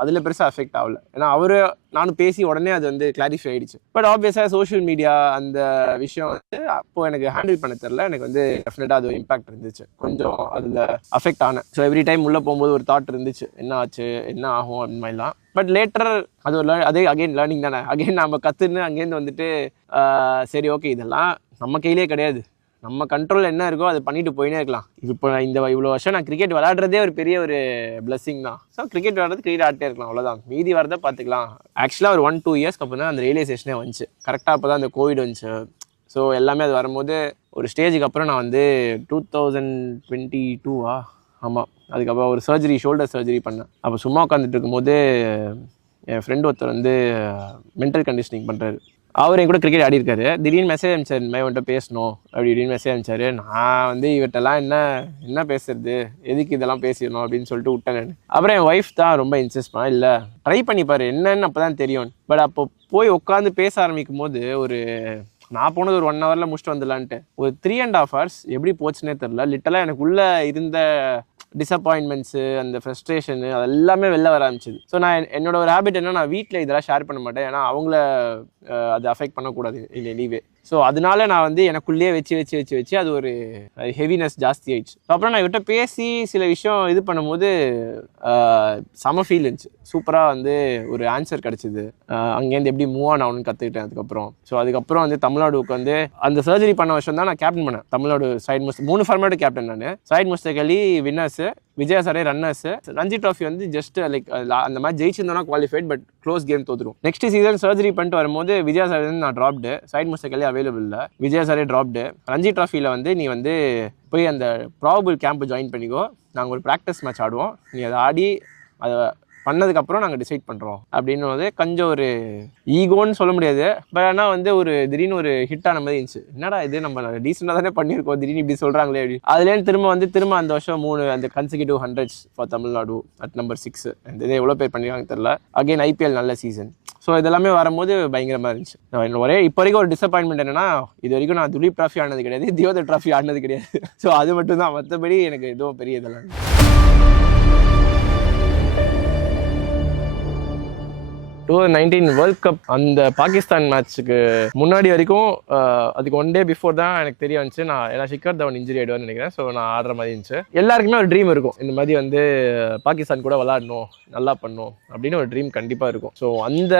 அதில் பெருசாக அஃபெக்ட் ஆகலை. ஏன்னா நானும் பேசி உடனே அது வந்து கிளாரிஃபை ஆகிடுச்சு. பட் ஆப்வியஸாக சோஷியல் மீடியா அந்த விஷயம் வந்து அப்போது எனக்கு ஹேண்டில் பண்ண தெரில. எனக்கு வந்து டெஃபினட்டாக அது இம்பாக்ட் இருந்துச்சு, கொஞ்சம் அதில் அஃபெக்ட் ஆனேன். ஸோ எவ்ரி டைம் உள்ளே போகும்போது ஒரு தாட் இருந்துச்சு, என்ன ஆச்சு, என்ன ஆகும் அப்படின்னு மாதிரிலாம். பட் லேட்டர் அது ஒரு அதே அகெயின் லேர்னிங் தானே. அகெயின் நம்ம கற்றுன்னு அங்கேருந்து வந்துட்டு சரி ஓகே, இதெல்லாம் நம்ம கையிலே கிடையாது, நம்ம கண்ட்ரோல் என்ன இருக்கோ அதை பண்ணிட்டு போயினே இருக்கலாம். இப்போ இவ்வளோ வருஷம் நான் கிரிக்கெட் விளையாடுறதே ஒரு பெரிய ஒரு பிளெஸிங் தான். ஸோ கிரிக்கெட் விளையாடுறது கிரிக்கெட் ஆகிட்டே இருக்கலாம், அவ்வளோதான். மீதி வரதை பார்த்துக்கலாம். ஆக்சுவலாக ஒரு 1-2 இயர்ஸ்க்கு அப்புறம் தான் அந்த ரியலைசேஷனே வந்துச்சு. கரெக்டாக அப்போ தான் அந்த கோவிட் வந்துச்சு. ஸோ எல்லாமே அது வரும்போது ஒரு ஸ்டேஜுக்கு அப்புறம் நான் வந்து 2022 ஆமாம், அதுக்கப்புறம் ஒரு சர்ஜரி, ஷோல்டர் சர்ஜரி பண்ணேன். அப்போ சும்மா உட்காந்துட்டு இருக்கும்போது என் ஃப்ரெண்ட் ஒருத்தர் வந்து மென்டல் கண்டிஷனிங் பண்ணுறாரு. அவர் என் கூட கிரிக்கெட் ஆடிருக்காரு. திடீர்னு மெசேஜ் அனுப்பிச்சார், இந்த மாதிரி வந்துட்டு பேசணும் அப்படி இப்படின்னு மெசேஜ் அனுப்பிச்சாரு. நான் வந்து இவர்கிட்டலாம் என்ன பேசுறது, எதுக்கு இதெல்லாம் பேசிடணும் அப்படின்னு சொல்லிட்டு விட்டேன் நான். அப்புறம் என் ஒய்ஃப் தான் ரொம்ப இன்சிஸ்ட் பண்ணா, இல்லை ட்ரை பண்ணிப்பாரு என்னன்னு அப்போ தான் தெரியும். பட் அப்போ போய் உட்காந்து பேச ஆரம்பிக்கும் போது நான் போனது ஒரு 1 hourல முடிச்சுட்டு வந்துடலான்ட்டு ஒரு 3.5 hours எப்படி போச்சுன்னே தெரில. லிட்டலாக எனக்கு உள்ளே இருந்த டிசப்பாயின்மெண்ட்ஸு, அந்த ஃப்ரஸ்ட்ரேஷனு அது எல்லாமே வெளில வர ஆரம்பிச்சிது. ஸோ நான் என்னோட ஒரு ஹேபிட் என்ன, நான் வீட்டில் இதெல்லாம் ஷேர் பண்ண மாட்டேன். ஏன்னா அவங்கள அது அஃபெக்ட் பண்ணக்கூடாது இன் எனி வே. ஸோ அதனால நான் வந்து எனக்குள்ளேயே வச்சு அது ஒரு ஹெவினஸ் ஜாஸ்தி ஆயிடுச்சு. அப்புறம் நான் இவர்கிட்ட பேசி சில விஷயம் இது பண்ணும்போது செம ஃபீல் இருந்துச்சு. சூப்பராக வந்து ஒரு ஆன்சர் கிடச்சிது. அங்கேருந்து எப்படி மூவ் ஆன் ஆகணும்னு கற்றுக்கிட்டேன் அதுக்கப்புறம். ஸோ அதுக்கப்புறம் வந்து தமிழ்நாடுக்கு வந்து அந்த சர்ஜரி பண்ண வருஷம் தான் நான் கேப்டன் பண்ணேன். தமிழ்நாடு சைட் முஸ்ட் 3 ஃபார்மேட் கேப்டன் நான். Syed Mushtaq Ali winners, Vijay Hazare runners. Ranji trophy வந்து ஜஸ்ட் லைக் அந்த மேட்ச் ஜெயிச்சிருந்தோன்னா குவாலிஃபைட், பட் க்ளோஸ் கேம் தோத்துரும். நெக்ஸ்ட் சீசன் சர்ஜரி பண்ணிட்டு வரும்போது விஜயா சார் வந்து நான் ட்ராப்டு, சைட் முஸ்தக் அலி அவைலபிள் இல்லை, விஜயா சாரே ட்ராப்டு. ரஞ்சி ட்ராஃபியில் வந்து நீ வந்து போய் அந்த ப்ராபபிள் கேம்ப் ஜாயின் பண்ணிக்கோ, நாங்கள் ஒரு ப்ராக்டிஸ் மேட்ச் ஆடுவோம், நீ அதை ஆடி அதை பண்ணதுக்கப்புறம் நாங்கள் டிசைட் பண்ணுறோம் அப்படின்னு வந்து கொஞ்சம் ஒரு ஈகோன்னு சொல்ல முடியாது. பட் ஆனால் வந்து ஒரு திடீர்னு ஒரு ஹிட் ஆன மாதிரி இருந்துச்சு. என்னடா இது, நம்ம டீசெண்டாக தானே பண்ணியிருக்கோம், திடீர்னு இப்படி சொல்கிறாங்களே அப்படி. அதுலேருந்து திரும்ப அந்த வருஷம் 3 அந்த consecutive 100s for Tamil Nadu at number 6. அந்த இதை எவ்வளோ பேர் பண்ணிருக்காங்க தெரில. அகெயின் IPL நல்ல சீசன். ஸோ இதெல்லாமே வரும்போது பயங்கரமாக இருந்துச்சு. ஒரே இப்போ வரைக்கும் ஒரு டிசப்பாயின்மெண்ட் என்னன்னா, இது வரைக்கும் நான் துலீப் ட்ராஃபி ஆனது கிடையாது, தியோதர் ட்ராஃபி ஆனது கிடையாது. ஸோ அது மட்டும் தான், மற்றபடி எனக்கு எதுவும் பெரிய இதெல்லாம். 2019 வேர்ல்ட் கப் அந்த பாகிஸ்தான் மேட்ச்சுக்கு முன்னாடி வரைக்கும் அதுக்கு 1 day பிஃபோர் தான் எனக்கு தெரிய வந்துச்சு ஏன்னா ஷிக்கர் தவன் இன்ஜுரி ஆகிடுவான்னு நினைக்கிறேன். ஸோ நான் ஆடுற மாதிரி இருந்துச்சு. எல்லாருக்குமே ஒரு ட்ரீம் இருக்கும், இந்த மாதிரி வந்து பாகிஸ்தான் கூட விளாடணும், நல்லா பண்ணும் அப்படின்னு ஒரு ட்ரீம் கண்டிப்பாக இருக்கும். ஸோ அந்த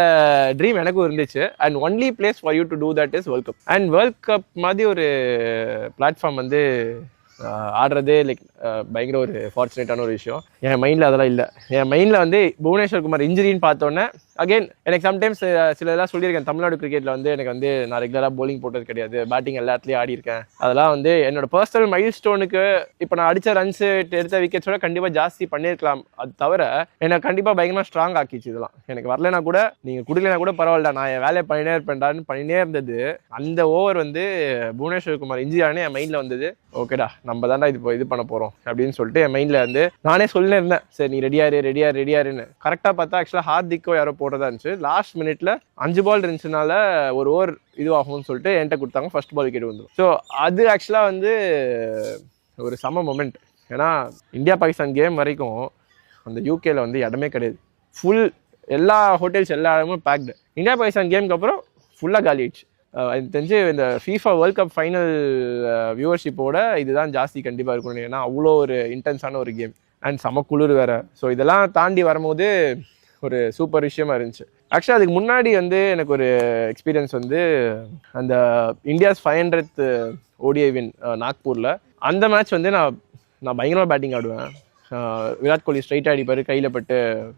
ட்ரீம் எனக்கும் இருந்துச்சு. And only place for you to do that is world cup. And world cup மாதிரி ஒரு பிளாட்ஃபார்ம் வந்து ஆடுறதே லைக் பயங்கர ஒரு ஃபார்ச்சுனேட்டான ஒரு விஷயம். என் மைண்டில் அதெல்லாம் இல்லை. என் மைண்டில் வந்து புவனேஸ்வர் குமார் இன்ஜுரின்னு பார்த்தோன்னே அகெயின் எனக்கு சம்டைம்ஸ் சில இதெல்லாம் சொல்லியிருக்கேன். தமிழ்நாடு கிரிக்கெட்டில் வந்து எனக்கு வந்து நான் ரெகுலராக போலிங் போட்டது கிடையாது, பேட்டிங் எல்லா இடத்துலையும் ஆடி இருக்கேன். அதெல்லாம் வந்து என்னோட பர்சனல் மைல் ஸ்டோனுக்கு இப்போ நான் அடித்த ரன்ஸு எடுத்த விக்கெட்ஸோட கண்டிப்பாக ஜாஸ்தி பண்ணியிருக்கலாம். அது தவிர எனக்கு கண்டிப்பாக பயங்கரமாக ஸ்ட்ராங் ஆக்கிச்சு. இதெல்லாம் எனக்கு வரலைன்னா கூட, நீங்கள் கொடுக்கலனா கூட பரவாயில்ல, நான் என் வேலையை பண்ணினே இருந்தது. அந்த ஓவர் வந்து புவனேஸ்வர் குமார் இன்ஜுரி ஆனே என் மைண்டில் வந்தது. ஓகேடா, நம்ம தாண்டா இது பண்ண போகிறோம் அப்படின்னு சொல்லிட்டு என் மைண்டில் வந்து நானே சொல்லினே இருந்தேன், சரி நீ ரெடியாருன்னு. கரெக்டாக பார்த்தா ஆக்சுவலாக ஹார்திக்கோ யாரோ போடுறதா இருந்துச்சு. லாஸ்ட் மினிட்ல 5 பால் இருந்துச்சுனால ஒரு ஓவர் இதுவாகும்னு சொல்லிட்டு என்கிட்ட கொடுத்தாங்க. ஃபர்ஸ்ட் பால் விக்கெட் வந்துடும். ஸோ அது ஆக்சுவலாக வந்து ஒரு செம மொமெண்ட். ஏன்னா இந்தியா பாகிஸ்தான் கேம் வரைக்கும் அந்த யூகேல வந்து இடமே கிடையாது. ஃபுல் எல்லா ஹோட்டல்ஸ் எல்லா இடமும் பேக்டு. இந்தியா பாகிஸ்தான் கேமுக்கு அப்புறம் ஃபுல்லாக காலி ஆயிடுச்சு. எனக்கு தெரிஞ்சு இந்த FIFA வேர்ல்ட் கப் ஃபைனல் வியூவர்ஷிப்போட இதுதான் ஜாஸ்தி கண்டிப்பாக இருக்கணும். ஏன்னா அவ்வளோ ஒரு இன்டென்ஸான ஒரு கேம் அண்ட் செம குளிர் வேறு. ஸோ இதெல்லாம் தாண்டி வரும்போது ஒரு சூப்பர் விஷயமா இருந்துச்சு. ஆக்சுவலாக அதுக்கு முன்னாடி வந்து எனக்கு ஒரு எக்ஸ்பீரியன்ஸ் வந்து அந்த இந்தியாஸ் 500th ODI வின் நாக்பூரில். அந்த மேட்ச் வந்து நான் பயங்கரமாக பேட்டிங் ஆடுவேன். விராட் கோலி ஸ்ட்ரைட்டாக அடிப்பார், கையில் பட்டு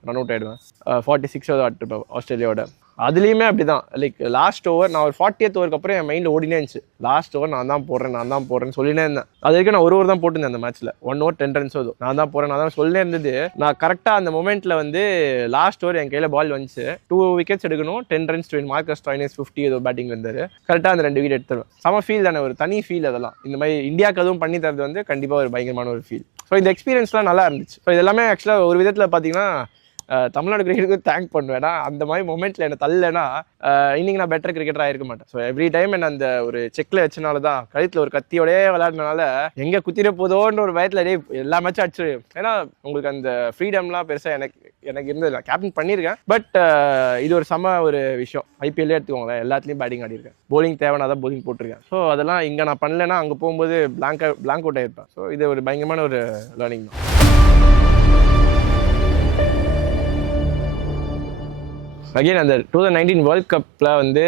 ரன் அவுட் ஆகிடுவேன். 46 ஆடிருப்பேன் ஆஸ்திரேலியாவோட. அதுலேயுமே அப்படி தான். லைக் லாஸ்ட் ஓவர் நான் ஒரு 40th ஓவருக்கு அப்புறம் என் மைண்டில் ஓடினே இருந்துச்சு, லாஸ்ட் ஓவர் நான் தான் போடுறேன்னு சொல்லினே இருந்தேன். அது வரைக்கும் நான் ஒரு ஓவர் தான் போட்டிருந்தேன் அந்த மேட்ச்சில். 1 over 10 runs வரும், நான் தான் சொல்லினே இருந்தது. நான் கரெக்டாக அந்த மொமெண்ட்டில் வந்து லாஸ்ட் ஓவர் என் கையில் பால் வந்துச்சு, 2 wickets எடுக்கணும், 10 runs to win. Marcus Stoinis 50 ஏதோ பேட்டிங் வந்தார். கரெக்டாக அந்த 2 wicket எடுத்துருவேன். செம ஃபீல் தானே, ஒரு தனி ஃபீல். அதெல்லாம் இந்த மாதிரி இந்தியாவுக்கு அதுவும் பண்ணி தரது வந்து கண்டிப்பாக ஒரு பயங்கரமான ஒரு ஃபீல். ஸோ இந்த எக்ஸ்பீரியன்ஸ்லாம் நல்லா இருந்துச்சு. ஸோ இதெல்லாமே ஆக்சுவலாக ஒரு விதத்தில் பார்த்தீங்கன்னா தமிழ்நாடு கிரிக்கெட்டுக்கு தேங்க் பண்ணுவேன். அந்த மாதிரி மொமெண்ட்டில் என்ன தள்ளலைன்னா இன்னைக்கு நான் பெட்டர் கிரிக்கெட்டராக இருக்க மாட்டேன். ஸோ எவ்ரி டைம் என்ன அந்த ஒரு செக்கில் வச்சனால தான், கழுத்தில் ஒரு கத்தியோடய விளையாடுறதுனால எங்கே குத்திர போதோன்ற ஒரு பயத்தில் எல்லா மேட்சும் அடிச்சு. ஏன்னா உங்களுக்கு அந்த ஃப்ரீடம்லாம் பெருசாக எனக்கு இருந்தது. நான் கேப்டன் பண்ணியிருக்கேன், பட் இது ஒரு செம ஒரு விஷயம். IPL எடுத்துக்கோங்களேன், எல்லாத்துலேயும் பேட்டிங் ஆடிருக்கேன், போலிங் தேவைன்னா தான் போலிங் போட்டிருக்கேன். ஸோ அதெல்லாம் இங்கே நான் பண்ணலைன்னா அங்கே போகும்போது பிளாங்க் அவுட் ஆகிருப்பேன். ஸோ இது ஒரு பயங்கரமான ஒரு லேர்னிங் தான். அகெயின் அந்த 2019 வேர்ல்ட் கப்பில் வந்து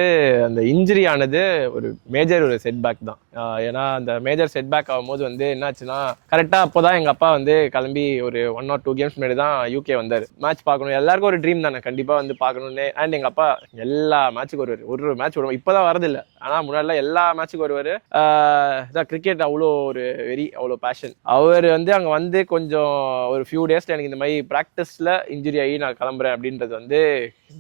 அந்த இன்ஜுரி ஆனது ஒரு மேஜர் ஒரு செட்பேக் தான். ஏன்னா அந்த மேஜர் செட்பேக் ஆகும்போது வந்து என்னாச்சுன்னா, கரெக்டாக அப்போ தான் எங்கள் அப்பா வந்து கிளம்பி ஒரு 1 or 2 games முன்னாடி தான் UK வந்தார். மேட்ச் பார்க்கணும், எல்லாருக்கும் ஒரு ட்ரீம் தானே கண்டிப்பாக வந்து பார்க்கணுன்னு. அண்ட் எங்கள் அப்பா எல்லா மேட்ச்சுக்கு வருவார். ஒரு மேட்ச் வருவோம், இப்போ தான் வரதில்லை, ஆனால் முன்னாடிலாம் எல்லா மேட்ச்சுக்கு வருவார். இதான் கிரிக்கெட் அவ்வளோ ஒரு வெறி, அவ்வளோ பேஷன். அவர் வந்து அங்கே வந்து கொஞ்சம் ஒரு ஃபியூ டேஸில் எனக்கு இந்த மாதிரி ப்ராக்டிஸில் இன்ஜுரி ஆகி நான் கிளம்புறேன் அப்படின்றது வந்து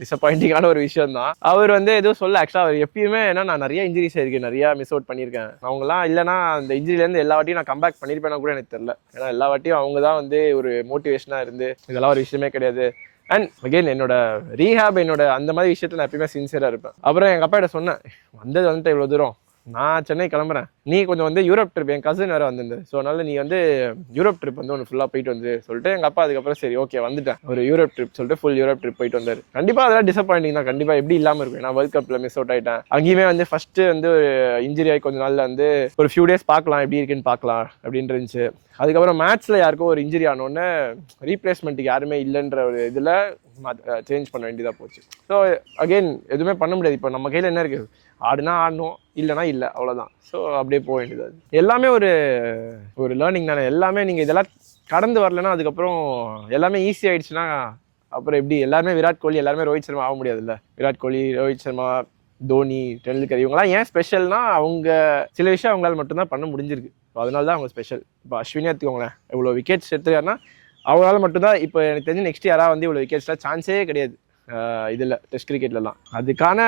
டிசப்பாயிண்டிங்கான ஒரு விஷயம் தான். அவர் வந்து எதுவும் சொல்ல. ஆக்சுவலாக அவர் எப்பயுமே ஏன்னா நான் நிறைய இன்ஜுரிஸ் ஆயிருக்கேன், நிறையா மிஸ் அவுட் பண்ணியிருக்கேன். அவங்கலாம் இல்லைனா அந்த இன்ஜுரியிலேருந்து எல்லா வாட்டியும் நான் கம்பேக் பண்ணியிருப்பேன்னா கூட எனக்கு தெரியல. ஏன்னா எல்லா வாட்டியும் அவங்க தான் வந்து ஒரு மோட்டிவேஷனாக இருந்து இதெல்லாம் ஒரு விஷயமே கிடையாது. அண்ட் அகெயின் என்னோட ரீஹேப், என்னோட அந்த மாதிரி விஷயத்தில் நான் எப்பயுமே சின்சியராக இருப்பேன். அப்புறம் எங்கள் அப்பா கிட்ட சொன்னேன், வந்துட்டு இவ்வளோ தூரம் நான் சென்னை கிளம்புறேன், நீ கொஞ்சம் வந்து யூரோப் ட்ரிப், என் கசின் வேறு வந்திருந்தது, ஸோ அதனால நீ வந்து யூரோப் ட்ரிப் வந்து ஒன்று ஃபுல்லாக போயிட்டு வந்து சொல்லிட்டு எங்கள் அப்பா அதுக்கப்புறம் சரி ஓகே வந்துட்டேன், ஒரு யூரோப் ட்ரிப் சொல்லிட்டு ஃபுல் யூரோப் ட்ரிப் போயிட்டு வந்தார். கண்டிப்பாக அதெல்லாம் டிசப்பாயிண்டிங் தான், கண்டிப்பாக எப்படி இல்லாமல் இருக்கும், ஏன்னா வேர்ல்ட் கப்பில் மிஸ் அவுட் ஆகிட்டேன். அங்கேயுமே வந்து ஃபஸ்ட்டு வந்து ஒரு இன்ஜுரி ஆகி கொஞ்சம் நாளில் வந்து ஒரு ஃபியூ டேஸ் பார்க்கலாம் எப்படி இருக்குன்னு பார்க்கலாம் அப்படின்னு இருந்துச்சு. அதுக்கப்புறம் மேட்ச்சில் யாருக்கோ ஒரு இன்ஜுரி ஆனோடனே ரீப்ளேஸ்மெண்ட்டுக்கு யாருமே இல்லைன்ற ஒரு இதில் சேஞ்ச் பண்ண வேண்டியதாக போச்சு. ஸோ அகெயின் எதுவுமே பண்ண முடியாது, இப்போ நம்ம கையில் என்ன இருக்குது, ஆடுனா ஆடணும், இல்லைனா இல்லை, அவ்வளோதான். ஸோ அப்படியே போக வேண்டியது. எல்லாமே ஒரு ஒரு லேர்னிங் தானே. எல்லாமே நீங்கள் இதெல்லாம் கடந்து வரலன்னா அதுக்கப்புறம் எல்லாமே ஈஸி ஆகிடுச்சுன்னா அப்புறம் எப்படி எல்லாருமே விராட் கோலி எல்லாருமே ரோஹித் சர்மா ஆக முடியாதுல்ல. விராட் கோலி, ரோஹித் சர்மா, தோனி, டெண்டுல்கர் இவங்கலாம் ஏன் ஸ்பெஷல்னா அவங்க சில விஷயம் அவங்களால மட்டும்தான் பண்ண முடிஞ்சிருக்கு. ஸோ அதனால தான் அவங்க ஸ்பெஷல். இப்போ அஸ்வினே எடுத்துக்கோங்களேன், இவ்வளோ விக்கெட்ஸ் எடுத்துக்காருன்னா அவங்களால மட்டும்தான். இப்போ எனக்கு தெரிஞ்சு நெக்ஸ்ட் யாராவது வந்து இவ்வளோ விக்கெட்ஸ்லாம் சான்ஸே கிடையாது இதில் டெஸ்ட் கிரிக்கெட்லலாம். அதுக்கான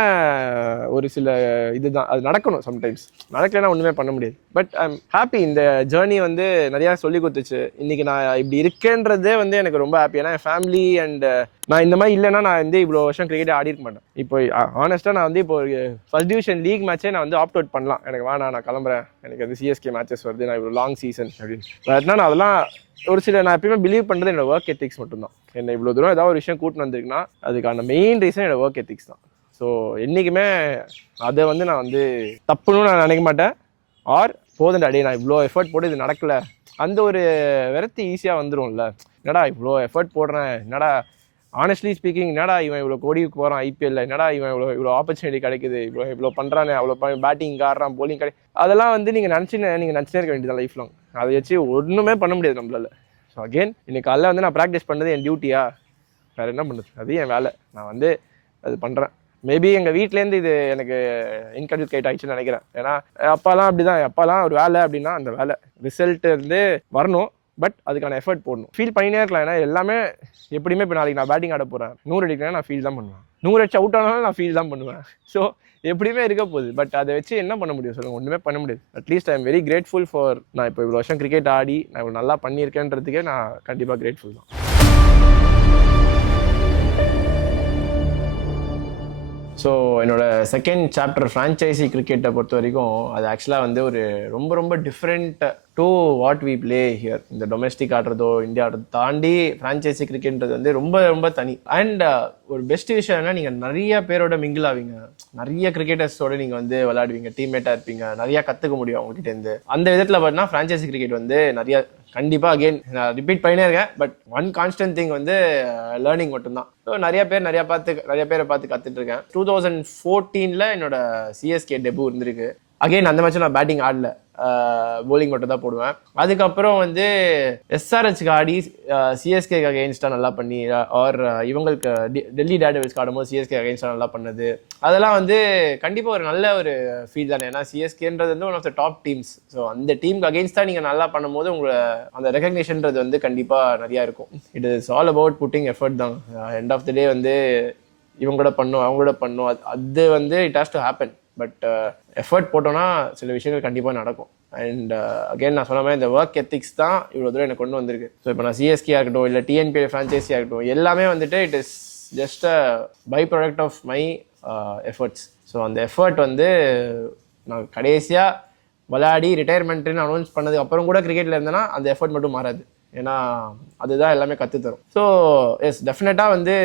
ஒரு சில இதுதான் அது நடக்கணும். சம்டைம்ஸ் நடக்கலைன்னா ஒன்றுமே பண்ண முடியாது. But I am happy. இந்த ஜேர்னி வந்து நிறையா சொல்லி கொடுத்துச்சு. இன்றைக்கி நான் இப்படி இருக்கேன்றதே வந்து எனக்கு ரொம்ப ஹாப்பி. ஏன்னா என் ஃபேமிலி அண்ட் நான் இந்த மாதிரி இல்லைன்னா நான் வந்து இவ்வளோ வருஷம் கிரிக்கெட் ஆடி இருக்க மாட்டேன். இப்போ ஆனஸ்ட்டாக நான் வந்து இப்போ ஒரு ஃபர்ஸ்ட் டிவிஷன் லீக் மேட்சே நான் வந்து ஆப்ட் அவுட் பண்ணலாம், எனக்கு வேணாம் நான் கிளம்புறேன், எனக்கு வந்து சிஎஸ்கே மேட்சஸ் வருது, நான் இவ்வளோ லாங் சீசன் அப்படின்னு. பட்னா நான் அதெல்லாம் ஒரு சில நான் எப்பயுமே பிலீவ் பண்ணுறது என்னோட ஒர்க் எத்திக்ஸ் மட்டும்தான். என்னை இவ்வளோ தூரம் ஏதாவது ஒரு விஷயம் கூட்டின்னு வந்திருக்குன்னா அதுக்கான மெயின் ரீசன் என்னோட ஒர்க் எத்திக்ஸ் தான். ஸோ என்றைக்குமே அதை வந்து நான் வந்து தப்புன்னு நான் நினைக்க மாட்டேன். ஆர் போதுண்டா அடே நான் இவ்வளோ எஃபர்ட் போட்டு இது நடக்கலை, அந்த ஒரு விரத்தி ஈஸியாக வந்துடும்ல. என்னடா இவ்வளோ எஃபர்ட் போடுறேன், என்னடா ஆனஸ்ட்லி ஸ்பீக்கிங், என்னடா இவன் இவ்வளோ கோடிக்கு போகிறான் ஐபிஎல்ல, என்னடா இவன் இவ்வளோ ஆப்பர்ச்சுனிட்டி கிடைக்குது, இவ்வளோ பண்ணுறானே, அவ்வளோ பேட்டிங் ஆடுறான், போலிங் அதெல்லாம் வந்து நீங்கள் நினச்சினே இருக்க வேண்டியதான் லைஃப் லாங். அதை வச்சு ஒன்றுமே பண்ண முடியாது நம்மளால. ஸோ அகெயின் இன்னைக்கு காலைல வந்து நான் ப்ராக்டிஸ் பண்ணது என் டியூட்டியா, வேறு என்ன பண்ணுது, அது என் வேலை, நான் வந்து அது பண்ணுறேன். மேபி எங்கள் வீட்டிலேருந்து இது எனக்கு இன்கல்கேட் ஆகிடுச்சுன்னு நினைக்கிறேன். ஏன்னா அப்பாலாம் அப்படி தான், அப்பாலாம் ஒரு வேலை அப்படின்னா அந்த வேலை ரிசல்ட் இருந்து வரணும், பட் அதுக்கான எஃபர்ட் போடணும். ஃபீல் பண்ணினே இருக்கலாம். ஏன்னா எல்லாமே எப்படியுமே இப்போ நாளைக்கு நான் பேட்டிங் ஆட போகிறேன், 100 அடிக்கிறேன், நான் ஃபீல் தான் பண்ணுவேன், 100 அடிச்சு அவுட் ஆனாலும் நான் ஃபீல் தான் பண்ணுவேன். ஸோ எப்படியுமே இருக்க போகுது. பட் அதை வச்சு என்ன பண்ண முடியும் சொல்லுங்கள், ஒன்றுமே பண்ண முடியாது. At least I am very grateful for நான் இப்போ இவ்வளோ வருஷம் கிரிக்கெட் ஆடி நான் இவ்வளோ நல்லா பண்ணியிருக்கேன்றதுக்கே நான் கண்டிப்பாக கிரேட்ஃபுல் தான். ஸோ என்னோட செகண்ட் சாப்டர் ஃப்ரான்ச்சைசி கிரிக்கெட்டை பொறுத்த வரைக்கும் அது ஆக்சுவலாக வந்து ஒரு ரொம்ப ரொம்ப different to what we play here. இந்த டொமெஸ்டிக் ஆடுறதோ இந்தியா ஆடுறதோ தாண்டி ஃப்ரான்ச்சைசி கிரிக்கெட்ன்றது வந்து ரொம்ப ரொம்ப தனி. அண்ட் ஒரு பெஸ்ட் விஷயம் என்ன, நீங்கள் நிறைய பேரோட மிங்கிள் ஆவீங்க, நிறைய கிரிக்கெட்டர்ஸோட நீங்கள் வந்து விளையாடுவீங்க, டீம்மேட்டாக இருப்பீங்க, நிறையா கற்றுக்க முடியும் அவங்ககிட்டேருந்து. அந்த விதத்தில் பார்த்தீங்கன்னா ஃப்ரான்ச்சைசி கிரிக்கெட் வந்து நிறையா கண்டிப்பாக அகெயின் நான் ரிப்பீட் பண்ணினே இருக்கேன், பட் ஒன் கான்ஸ்டன்ட் திங் வந்து லேர்னிங் மட்டும்தான். ஸோ நிறைய பேரை பார்த்து கற்றுட்டு இருக்கேன். 2014 என்னோட சிஎஸ்கே டெபு இருந்திருக்கு. அகெயின் அந்த மேட்ச் நான் பேட்டிங் ஆடல, போலிங் மட்டும் தான் போடுவேன். அதுக்கப்புறம் வந்து எஸ்ஆர்ஹெச்க்கு ஆடி சிஎஸ்கேக்கு அகெயின்ஸ்டாக நல்லா பண்ணி, ஆர் இவங்களுக்கு டெல்லி டேர்டெவில்ஸ்க்கு ஆடும்போது சிஎஸ்கே அகெயின்ஸ்டாக நல்லா பண்ணது, அதெல்லாம் வந்து கண்டிப்பாக ஒரு நல்ல ஒரு ஃபீல் தானே. ஏன்னா சிஎஸ்கேன்றது வந்து one of the top teams. So அந்த டீமுக்கு அகெயின்ஸ்டாக நீங்கள் நல்லா பண்ணும்போது உங்களை அந்த ரெகக்னிஷன்றது வந்து கண்டிப்பாக நிறையா இருக்கும். It is all about pudding effort தான். எண்ட் ஆஃப் த டே வந்து இவங்களோட அவங்களோட பண்ணும், அது வந்து it has to happen. But effort போட்டோன்னா சில விஷயங்கள் கண்டிப்பாக நடக்கும். அண்ட் அகெயின் நான் சொன்ன மாதிரி இந்த ஒர்க் எத்திக்ஸ் தான் இவ்வளோ தூரம் எனக்கு கொண்டு வந்திருக்கு. ஸோ இப்போ நான் சிஎஸ்கே ஆகட்டும், இல்லை டிஎன்பிஎல் ஃப்ரான்ச்சைஸியாக இருக்கட்டும், எல்லாமே வந்துட்டு it is just a by product of my efforts. So அந்த எஃபர்ட் வந்து நான் கடைசியாக விளையாடி ரிட்டையர்மெண்ட்டுன்னு அனௌன்ஸ் பண்ணதுக்கு அப்புறம் கூட கிரிக்கெட்டில் இருந்தேன்னா அந்த எஃபர்ட் மட்டும் மாறாது. ஏன்னா அதுதான் எல்லாமே கற்றுத்தரும். ஸோ எஸ் டெஃபினட்டாக வந்து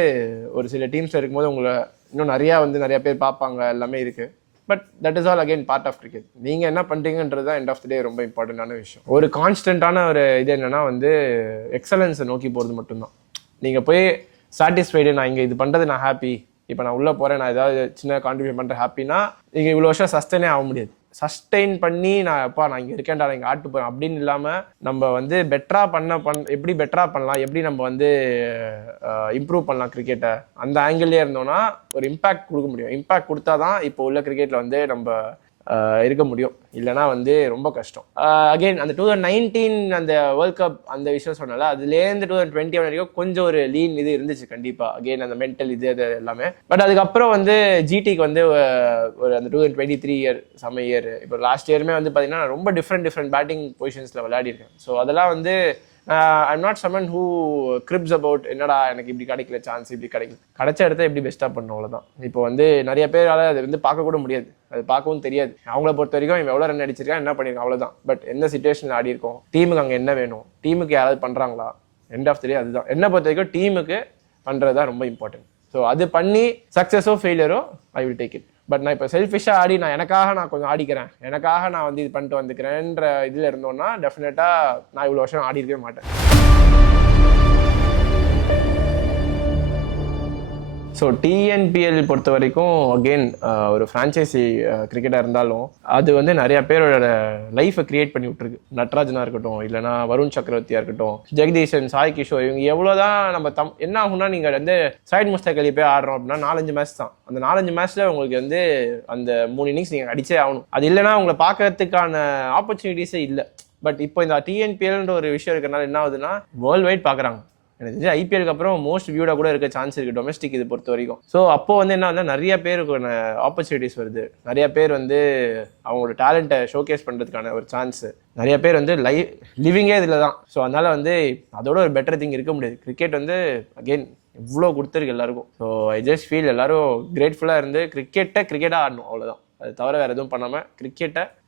ஒரு சில டீம்ஸில் இருக்கும்போது உங்களை இன்னும் நிறையா பேர் பார்ப்பாங்க, எல்லாமே இருக்குது. But that is all again part of cricket. நீங்கள் என்ன பண்ணுறீங்கன்றது தான் எண்ட் ஆஃப் த டே ரொம்ப இம்பார்ட்டண்ட்டான விஷயம். ஒரு கான்ஸ்டன்ட்டான ஒரு இது என்னென்னா வந்து எக்ஸலன்ஸை நோக்கி போகிறது மட்டும்தான். நீங்கள் போய் சாட்டிஸ்ஃபைடு, நான் இங்கே இது பண்ணுறது நான் ஹாப்பி, இப்போ நான் உள்ளே போகிறேன், நான் ஏதாவது சின்ன கான்ட்ரிபியூட் பண்ணுறேன் ஹாப்பினா நீங்கள் இவ்வளோ வருஷம் சஸ்டெயினே ஆக முடியாது. சஸ்டெயின் பண்ணி நான் இங்கே இருக்கேன்டா, நான் இங்கே ஆட்டு போகிறேன் அப்படின்னு இல்லாமல் நம்ம வந்து எப்படி பெட்டராக பண்ணலாம், எப்படி நம்ம வந்து இம்ப்ரூவ் பண்ணலாம் கிரிக்கெட்டை, அந்த ஆங்கிள்லேயே இருந்தோன்னா ஒரு இம்பேக்ட் கொடுக்க முடியும். இம்பேக்ட் கொடுத்தா தான் இப்போ உள்ள கிரிக்கெட்டில் வந்து நம்ம இருக்க முடியும், இல்லைனா வந்து ரொம்ப கஷ்டம். அகெயின் அந்த 2019 அந்த வேர்ல்ட் கப் அந்த விஷயம் சொன்னால அதுலேருந்து 2021 வரைக்கும் கொஞ்சம் ஒரு லீன் இது இருந்துச்சு கண்டிப்பாக. அகெயின் அந்த மென்டல் இது அது எல்லாமே. பட் அதுக்கப்புறம் வந்து ஜிடிக்கு வந்து ஒரு அந்த 2023 இயர் செம்ம இயர். இப்போ லாஸ்ட் இயருமே வந்து பார்த்தீங்கன்னா ரொம்ப டிஃப்ரெண்ட் பேட்டிங் பொசிஷன்ஸில் விளையாடிருக்கேன். ஸோ அதெல்லாம் வந்து I'm not someone who cribs about என்னடா எனக்கு இப்படி கிடைக்கல சான்ஸ், இப்படி கிடைச்ச இடத்த எப்படி பெஸ்ட்டாக பண்ணணும், அவ்வளோதான். இப்போ வந்து நிறைய பேரால் அது வந்து பார்க்க கூட முடியாது, அது பார்க்கவும் தெரியாது. அவங்கள பொறுத்த வரைக்கும் இவன் எவ்வளோ ரன் அடிச்சிருக்கான், என்ன பண்ணியிருக்கான், அவ்வளோதான். பட் எந்த சுச்சுவேஷனில் ஆடி இருக்கோம், டீமுக்கு அங்கே என்ன வேணும், டீமுக்கு யாராவது பண்ணுறாங்களா, எண்ட் ஆஃப் த டே அதுதான். என்னை பொறுத்த வரைக்கும் டீமுக்கு பண்ணுறது தான் ரொம்ப இம்பார்ட்டன்ட். ஸோ அது பண்ணி சக்ஸஸோ ஃபெயிலியரோ I will take it. But நான் இப்போ செல்ஃபிஷாக ஆடி நான் கொஞ்சம் ஆடிக்கிறேன், எனக்காக நான் வந்து இது பண்ணிட்டு வந்துக்கிறேன்ற இதில் இருந்தோன்னா டெஃபினட்டாக நான் இவ்வளோ வருஷம் ஆடி இருக்கவே மாட்டேன். ஸோ டிஎன்பிஎல் பொறுத்த வரைக்கும் அகெயின் ஒரு ஃப்ரான்ச்சைசி கிரிக்கெட்டாக இருந்தாலும் அது வந்து நிறைய பேரோட லைஃப்பை கிரியேட் பண்ணி விட்டுருக்கு. நட்ராஜனாக இருக்கட்டும், இல்லைனா வருண் சக்கரவர்த்தியாக இருக்கட்டும், ஜெகதீஷன், சாய் கிஷோர், இவங்க எவ்வளோதான் நம்ம என்ன ஆகும்னா நீங்கள் வந்து சைட் முஸ்தகலி போய் ஆடுறோம் அப்படின்னா 4-5 மேட்ச் தான். அந்த 4-5 மேட்ச்சில் உங்களுக்கு வந்து அந்த 3 இன்னிங்ஸ் நீங்கள் அடிச்சே ஆகணும். அது இல்லைனா உங்களை பார்க்கறதுக்கான ஆப்பர்ச்சுனிட்டிஸே இல்லை. பட் இப்போ இந்த டிஎன்பிஎல்ன்ற ஒரு விஷயம் இருக்கிறனால என்ன ஆகுதுன்னா வேர்ல்டு வைட் பார்க்குறாங்க. எனக்கு தெரிஞ்சு ஐபிஎலுக்கு அப்புறம் மோஸ்ட் வியூடாக கூட இருக்க சான்ஸ் இருக்குது டொமஸ்டிக் இது பொறுத்த வரைக்கும். ஸோ அப்போ வந்து என்ன வந்து நிறைய பேருக்கான ஆப்பர்ச்சுனிட்டிஸ் வருது, நிறைய பேர் வந்து அவங்களோட டேலண்ட்டை ஷோகேஸ் பண்ணுறதுக்கான ஒரு சான்ஸ், நிறைய பேர் வந்து லிவிங்கே இதில் தான். ஸோ அதனால வந்து அதோட ஒரு பெட்டர் திங் இருக்க முடியாது. கிரிக்கெட் வந்து அகெயின் இவ்வளோ கொடுத்துருக்கு எல்லாருக்கும். ஸோ ஐ ஜஸ்ட் ஃபீல் எல்லாரும் கிரேட்ஃபுல்லாக இருந்து கிரிக்கெட்டாக ஆடணும், அவ்வளோதான். அது தவிர வேறு எதுவும் பண்ணாமல்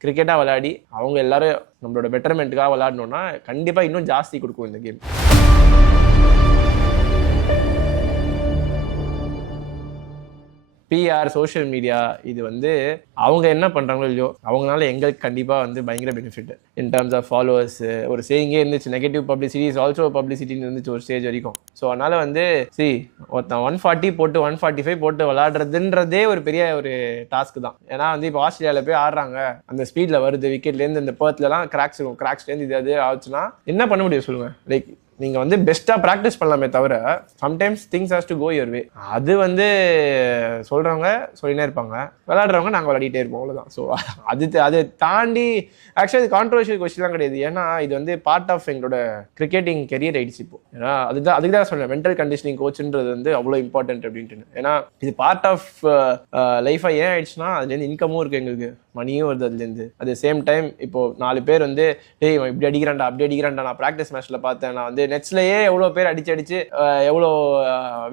கிரிக்கெட்டாக விளையாடி அவங்க எல்லாரும் நம்மளோட பெட்டர்மெண்ட்டுக்காக விளையாடணுன்னா கண்டிப்பாக இன்னும் ஜாஸ்தி கொடுக்கும் இந்த கேம். பிஆர், சோஷியல் மீடியா, இது வந்து அவங்க என்ன பண்ணுறாங்களோ இல்லையோ அவங்களால எங்களுக்கு கண்டிப்பாக வந்து பயங்கர benefit in terms of followers. ஒரு சேயிங்கே இருந்துச்சு, நெகட்டிவ் பப்ளிசிட்டி இஸ் ஆல்சோ பப்ளிசிட்டின்னு இருந்துச்சு ஒரு ஸ்டேஜ் வரைக்கும். ஸோ அதனால் வந்து ஒருத்தன் 140 போட்டு 145 போட்டு விளாடுறதுன்றதே ஒரு பெரிய ஒரு டாஸ்க்கு தான். ஏன்னா வந்து இப்போ ஆஸ்திரேலியாவில் போய் ஆடுறாங்க, அந்த ஸ்பீடில் வருது விக்கெட்லேருந்து, இந்த பர்த்லலாம் கிராக்ஸ் இருக்கும், கிராக்ஸ்லேருந்து இது அது ஆச்சுன்னா என்ன பண்ண முடியும் சொல்லுங்கள்? லைக் நீங்கள் வந்து பெஸ்ட்டாக ப்ராக்டிஸ் பண்ணலாமே தவிர sometimes things has to go your way. அது வந்து சொல்கிறவங்க சொல்லினே இருப்பாங்க, விளையாடுறவங்க நாங்கள் விளையாடிட்டே இருப்போம், அவ்வளோதான். ஸோ அதை தாண்டி ஆக்சுவலி இது கான்ட்ரவர்ஷியல் கொஸ்டின்லாம் கிடையாது. ஏன்னா இது வந்து பார்ட் ஆஃப் எங்களோட கிரிக்கெட்டிங் கெரியர் ஆயிடுச்சு இப்போ. ஏன்னா அதுக்கு தான் சொல்கிறேன், மென்டல் கண்டிஷனிங் கோச்சுன்றது வந்து அவ்வளோ இம்பார்ட்டன்ட் அப்படின்ட்டு. ஏன்னா இது பார்ட் ஆஃப் லைஃபாக ஏன் ஆயிடுச்சுன்னா அதுலேருந்து இன்கமும் இருக்குது, எங்களுக்கு மணியும் வருது அதுலேருந்து. அட் சேம் டைம் இப்போ 4 பேர் வந்து டேய் இப்படி அடிக்கிறான்டா அப்படி அடிக்கிறான்டா, நான் ப்ராக்டிஸ் மேட்ச்சில் பார்த்தேன், நான் வந்து நெட்ஸ்லேயே எவ்வளோ பேர் அடிச்சு எவ்வளோ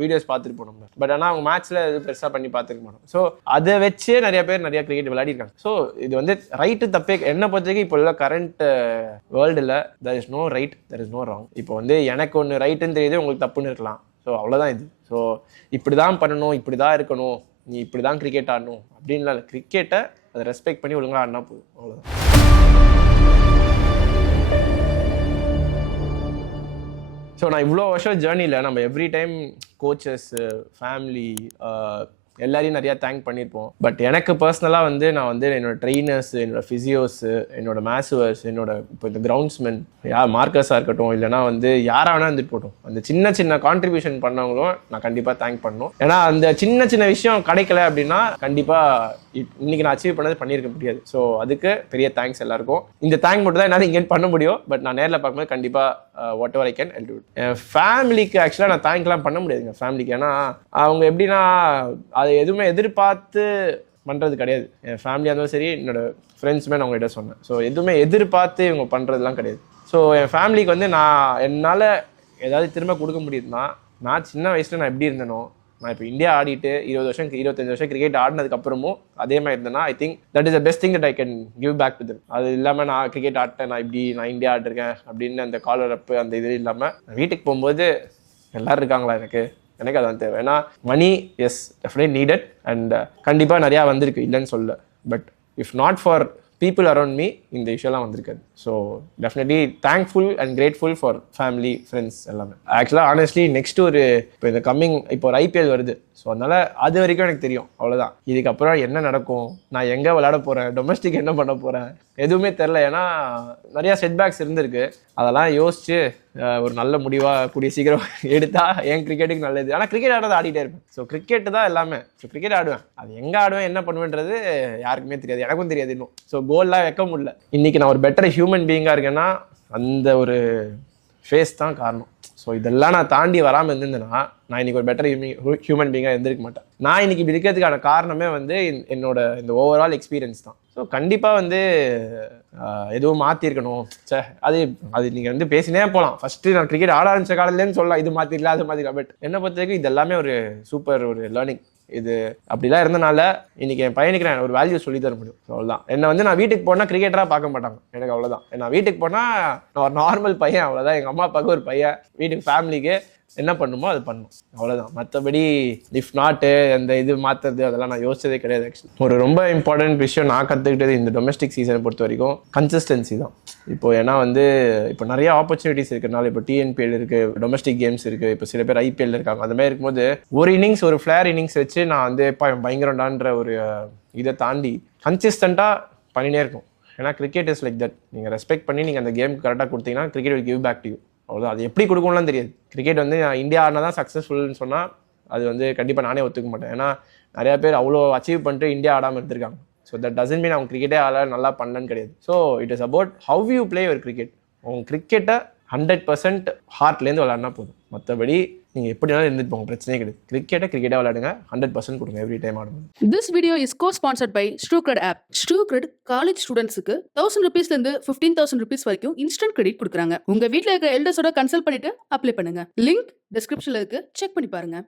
வீடியோஸ் பார்த்துட்டு போனோம். பட் ஆனால் அவங்க மேட்ச்சில் இது பெருசாக பண்ணி பார்த்துருக்க மாட்டோம். ஸோ அதை வச்சே நிறைய பேர் நிறைய கிரிக்கெட் விளையாடிருக்காங்க. ஸோ இது வந்து ரைட்டு தப்பே என்ன பொறுத்த வரைக்கும் இப்போ உள்ள கரண்ட் வேர்ல்டில் there is no right, there is no wrong. இப்போ வந்து எனக்கு ஒன்று ரைட்டுன்னு தெரியுது, உங்களுக்கு தப்புன்னு இருக்கலாம். ஸோ அவ்வளோதான் இது. ஸோ இப்படி தான் பண்ணணும், இப்படி தான் இருக்கணும், நீ இப்படி தான் கிரிக்கெட் ஆடணும் அப்படின்லாம் இல்லை. கிரிக்கெட்டை அதை ரெஸ்பெக்ட் பண்ணி ஒழுங்காக ஆடினா போதும், அவ்வளோதான். ஸோ நான் இவ்வளோ வருஷம் ஜேர்னியில் நம்ம எவ்ரி டைம் கோச்சஸ், ஃபேமிலி எல்லாரையும் நிறையா தேங்க் பண்ணியிருப்போம். பட் எனக்கு பர்சனலாக வந்து நான் வந்து என்னோட ட்ரெயினர்ஸ், என்னோட ஃபிசியோஸு, என்னோட மேசுவர்ஸ், என்னோட இப்போ இந்த கிரவுண்ட்ஸ்மென் மார்க்கர்ஸாக இருக்கட்டும், இல்லைனா வந்து யாராக வேணால் இருந்துட்டு போட்டோம், அந்த சின்ன கான்ட்ரிபியூஷன் பண்ணவங்களும் நான் கண்டிப்பாக தேங்க் பண்ணணும். ஏன்னா அந்த சின்ன விஷயம் கிடைக்கல அப்படின்னா கண்டிப்பாக இன்னைக்கு நான் அச்சீவ் பண்ணது பண்ணியிருக்க முடியாது. ஸோ அதுக்கு பெரிய தேங்க்ஸ் எல்லாருக்கும். இந்த தேங்க் மட்டும் தான் என்னால் இங்கே பண்ண முடியும். பட் நான் நேரில் பார்க்கும்போது கண்டிப்பாக whatever I can I do it. என் ஃபேமிலிக்கு ஆக்சுவலாக நான் தேங்க்லாம் பண்ண முடியாதுங்க ஃபேமிலிக்கு. ஏன்னா அவங்க எப்படின்னா அது எதுவுமே எதிர்பார்த்து பண்ணுறது கிடையாது. என் ஃபேமிலியாக இருந்தாலும் சரி, என்னோட ஃப்ரெண்ட்ஸுமே நான் அவங்ககிட்ட சொன்னேன். ஸோ எதுவுமே எதிர்பார்த்து இவங்க பண்ணுறதுலாம் கிடையாது. ஸோ என் ஃபேமிலிக்கு வந்து நான் என்னால் ஏதாவது திரும்ப கொடுக்க முடியுதுன்னா, நான் சின்ன வயசில் நான் எப்படி இருந்தேனோ, நான் இப்போ இந்தியா ஆடிட்டு 25 வருஷம் கிரிக்கெட் ஆடினதுக்கப்புறமும் அதே மாதிரி இருந்தேன்னா I think that is the best thing that I can give back to them. அது இல்லாமல் நான் கிரிக்கெட் ஆடிட்டேன், நான் இந்தியா ஆடிருக்கேன் அப்படின்னு அந்த காலர் அப்பு அந்த இது இல்லாமல் வீட்டுக்கு போகும்போது எல்லோரும் இருக்காங்களா எனக்கு அதான் தேவை. ஏன்னா மணி எஸ் டெஃபினெட்லி நீடட் அண்ட் கண்டிப்பாக நிறையா வந்திருக்கு, இல்லைன்னு சொல்ல. But if not for people around me இந்த விஷயம்லாம் வந்திருக்காது. So definitely thankful and grateful for family, friends எல்லாமே. ஆக்சுவலாக ஆனஸ்ட்லி நெக்ஸ்ட் இப்போ இந்த இப்போ ஒரு ஐபிஎல் வருது. ஸோ அதனால் அது வரைக்கும் எனக்கு தெரியும், அவ்வளோதான். இதுக்கப்புறம் என்ன நடக்கும், நான் எங்கே விளையாட போகிறேன், டொமஸ்டிக் என்ன பண்ண போகிறேன், எதுவுமே தெரில. ஏன்னா நிறையா செட்பேக்ஸ் இருந்திருக்கு. அதெல்லாம் யோசிச்சு ஒரு நல்ல முடிவாக கூடிய சீக்கிரம் எடுத்தால் என் கிரிக்கெட்டுக்கு நல்லது. ஆனால் கிரிக்கெட் ஆடுறது ஆடிட்டே இருப்பேன். ஸோ கிரிக்கெட்டு தான் எல்லாமே. ஸோ கிரிக்கெட் ஆடுவேன், அது எங்கே ஆடுவேன் என்ன பண்ணுவேன்றது யாருக்குமே தெரியாது, எனக்கும் தெரியாது இன்னும். ஸோ கோல்லாம் வைக்க முடியல. இன்றைக்கி நான் ஒரு பெட்டர் ஹியூமன் பீயிங்காக இருக்கேன்னா அந்த ஒரு ஃபேஸ் தான் காரணம். ஸோ இதெல்லாம் நான் தாண்டி வராமல் இருந்திருந்தேன்னா நான் இன்றைக்கி ஒரு பெட்டர் ஹியூமன் பீயிங்காக இருந்திருக்க மாட்டேன். நான் இன்றைக்கி இப்படி இருக்கிறதுக்கான காரணமே வந்து என்னோட இந்த ஓவரால் எக்ஸ்பீரியன்ஸ் தான். ஸோ ஸோ கண்டிப்பாக வந்து எதுவும் மாற்றிருக்கணும். அது அது நீங்கள் வந்து பேசினே போகலாம். ஃபஸ்ட்டு நான் கிரிக்கெட் ஆட ஆரம்பிச்ச காலத்துலேன்னு சொல்லலாம், இது மாற்றிடலாம் அது மாற்றிடலாம். பட் என்னை பொறுத்த வரைக்கும் இது எல்லாமே ஒரு சூப்பர் ஒரு லேர்னிங். இது அப்படிலாம் இருந்தனால இன்னைக்கு என் பையனுக்கு நான் ஒரு வேல்யூ சொல்லி தர முடியும். அவ்வளோதான். என்னை வந்து நான் வீட்டுக்கு போனால் கிரிக்கெட்டராக பார்க்க மாட்டாங்க, எனக்கு அவ்வளோதான். நான் வீட்டுக்கு போனால் நான் ஒரு நார்மல் பையன், அவ்வளோதான். எங்கள் அம்மா அப்பாவுக்கு ஒரு பையன், வீட்டுக்கு ஃபேமிலிக்கு என்ன பண்ணுமோ அது பண்ணணும், அவ்வளோதான். மற்றபடி இஃப் நாட்டு அந்த இது மாற்றுறது அதெல்லாம் நான் யோசிச்சதே கிடையாது. ஆக்சுவலி ஒரு ரொம்ப இம்பார்ட்டன்ட் விஷயம் நான் கற்றுக்கிட்டது இந்த டொமஸ்டிக் சீசனை பொறுத்த வரைக்கும் கன்சிஸ்டன்சி தான். இப்போ ஏன்னா வந்து இப்போ நிறைய ஆப்பர்ச்சுனிட்டிஸ் இருக்கிறனால, இப்போ டிஎன்பிஎல் இருக்குது, டொமஸ்டிக் கேம்ஸ் இருக்குது, இப்போ சில பேர் ஐபிஎல் இருக்காங்க. அந்த மாதிரி இருக்கும்போது ஒரு இன்னிங்ஸ் ஒரு ஃப்ளேர் இன்னிங்ஸ் வச்சு நான் வந்து பயங்கரண்டான்ற ஒரு இதை தாண்டி கன்சிஸ்டண்ட்டாக பண்ணினே இருக்கும். ஏன்னா கிரிக்கெட் இஸ் லைக் தட். நீங்கள் ரெஸ்பெக்ட் பண்ணி நீங்கள் அந்த கேம் கரெக்டாக கொடுத்தீங்கன்னா cricket will give back to you. அவ்வளோதான். அது எப்படி கொடுக்கணும்லாம் தெரியாது. கிரிக்கெட் வந்து இந்தியா ஆடினா தான் சக்ஸஸ்ஃபுல்னு சொன்னால் அது வந்து கண்டிப்பாக நானே ஒத்துக்க மாட்டேன். ஏன்னா நிறையா பேர் அவ்வளோ அச்சீவ் பண்ணிட்டு இந்தியா ஆடாமல் இருந்திருக்காங்க. ஸோ தட் டசன்ட் மீன் அவங்க கிரிக்கெட்டே ஆட நல்லா பண்ணலன்னு கிடையாது. So it is about how you play your cricket. உங்கள் கிரிக்கெட்டை 100% ஹார்ட்லேருந்து விளையாடினா போதும். மற்றபடி நீங்கள் எப்படி வேணாலும் இருந்துட்டு போங்க, பிரச்சனையே கிடையாது. கிரிக்கெட்டாக விளையாடுங்க, 100% கொடுங்க எவ்ரி டைம் ஆடுங்க. This video is co-sponsored by StruCred app. StruCred college ஸ்டூடெண்ட்ஸுக்கு 1000 rupeesல இருந்து 15,000 rupees வரைக்கும் இன்ஸ்டன்ட் கிரெடிட் கொடுக்குறாங்க. உங்க வீட்ல இருக்க எல்டர்ஸோட கன்சல்ட் பண்ணிட்டு அப்ளை பண்ணுங்க. லிங்க் டிஸ்கிரிப்ஷன்ல இருக்கு, செக் பண்ணி பாருங்க.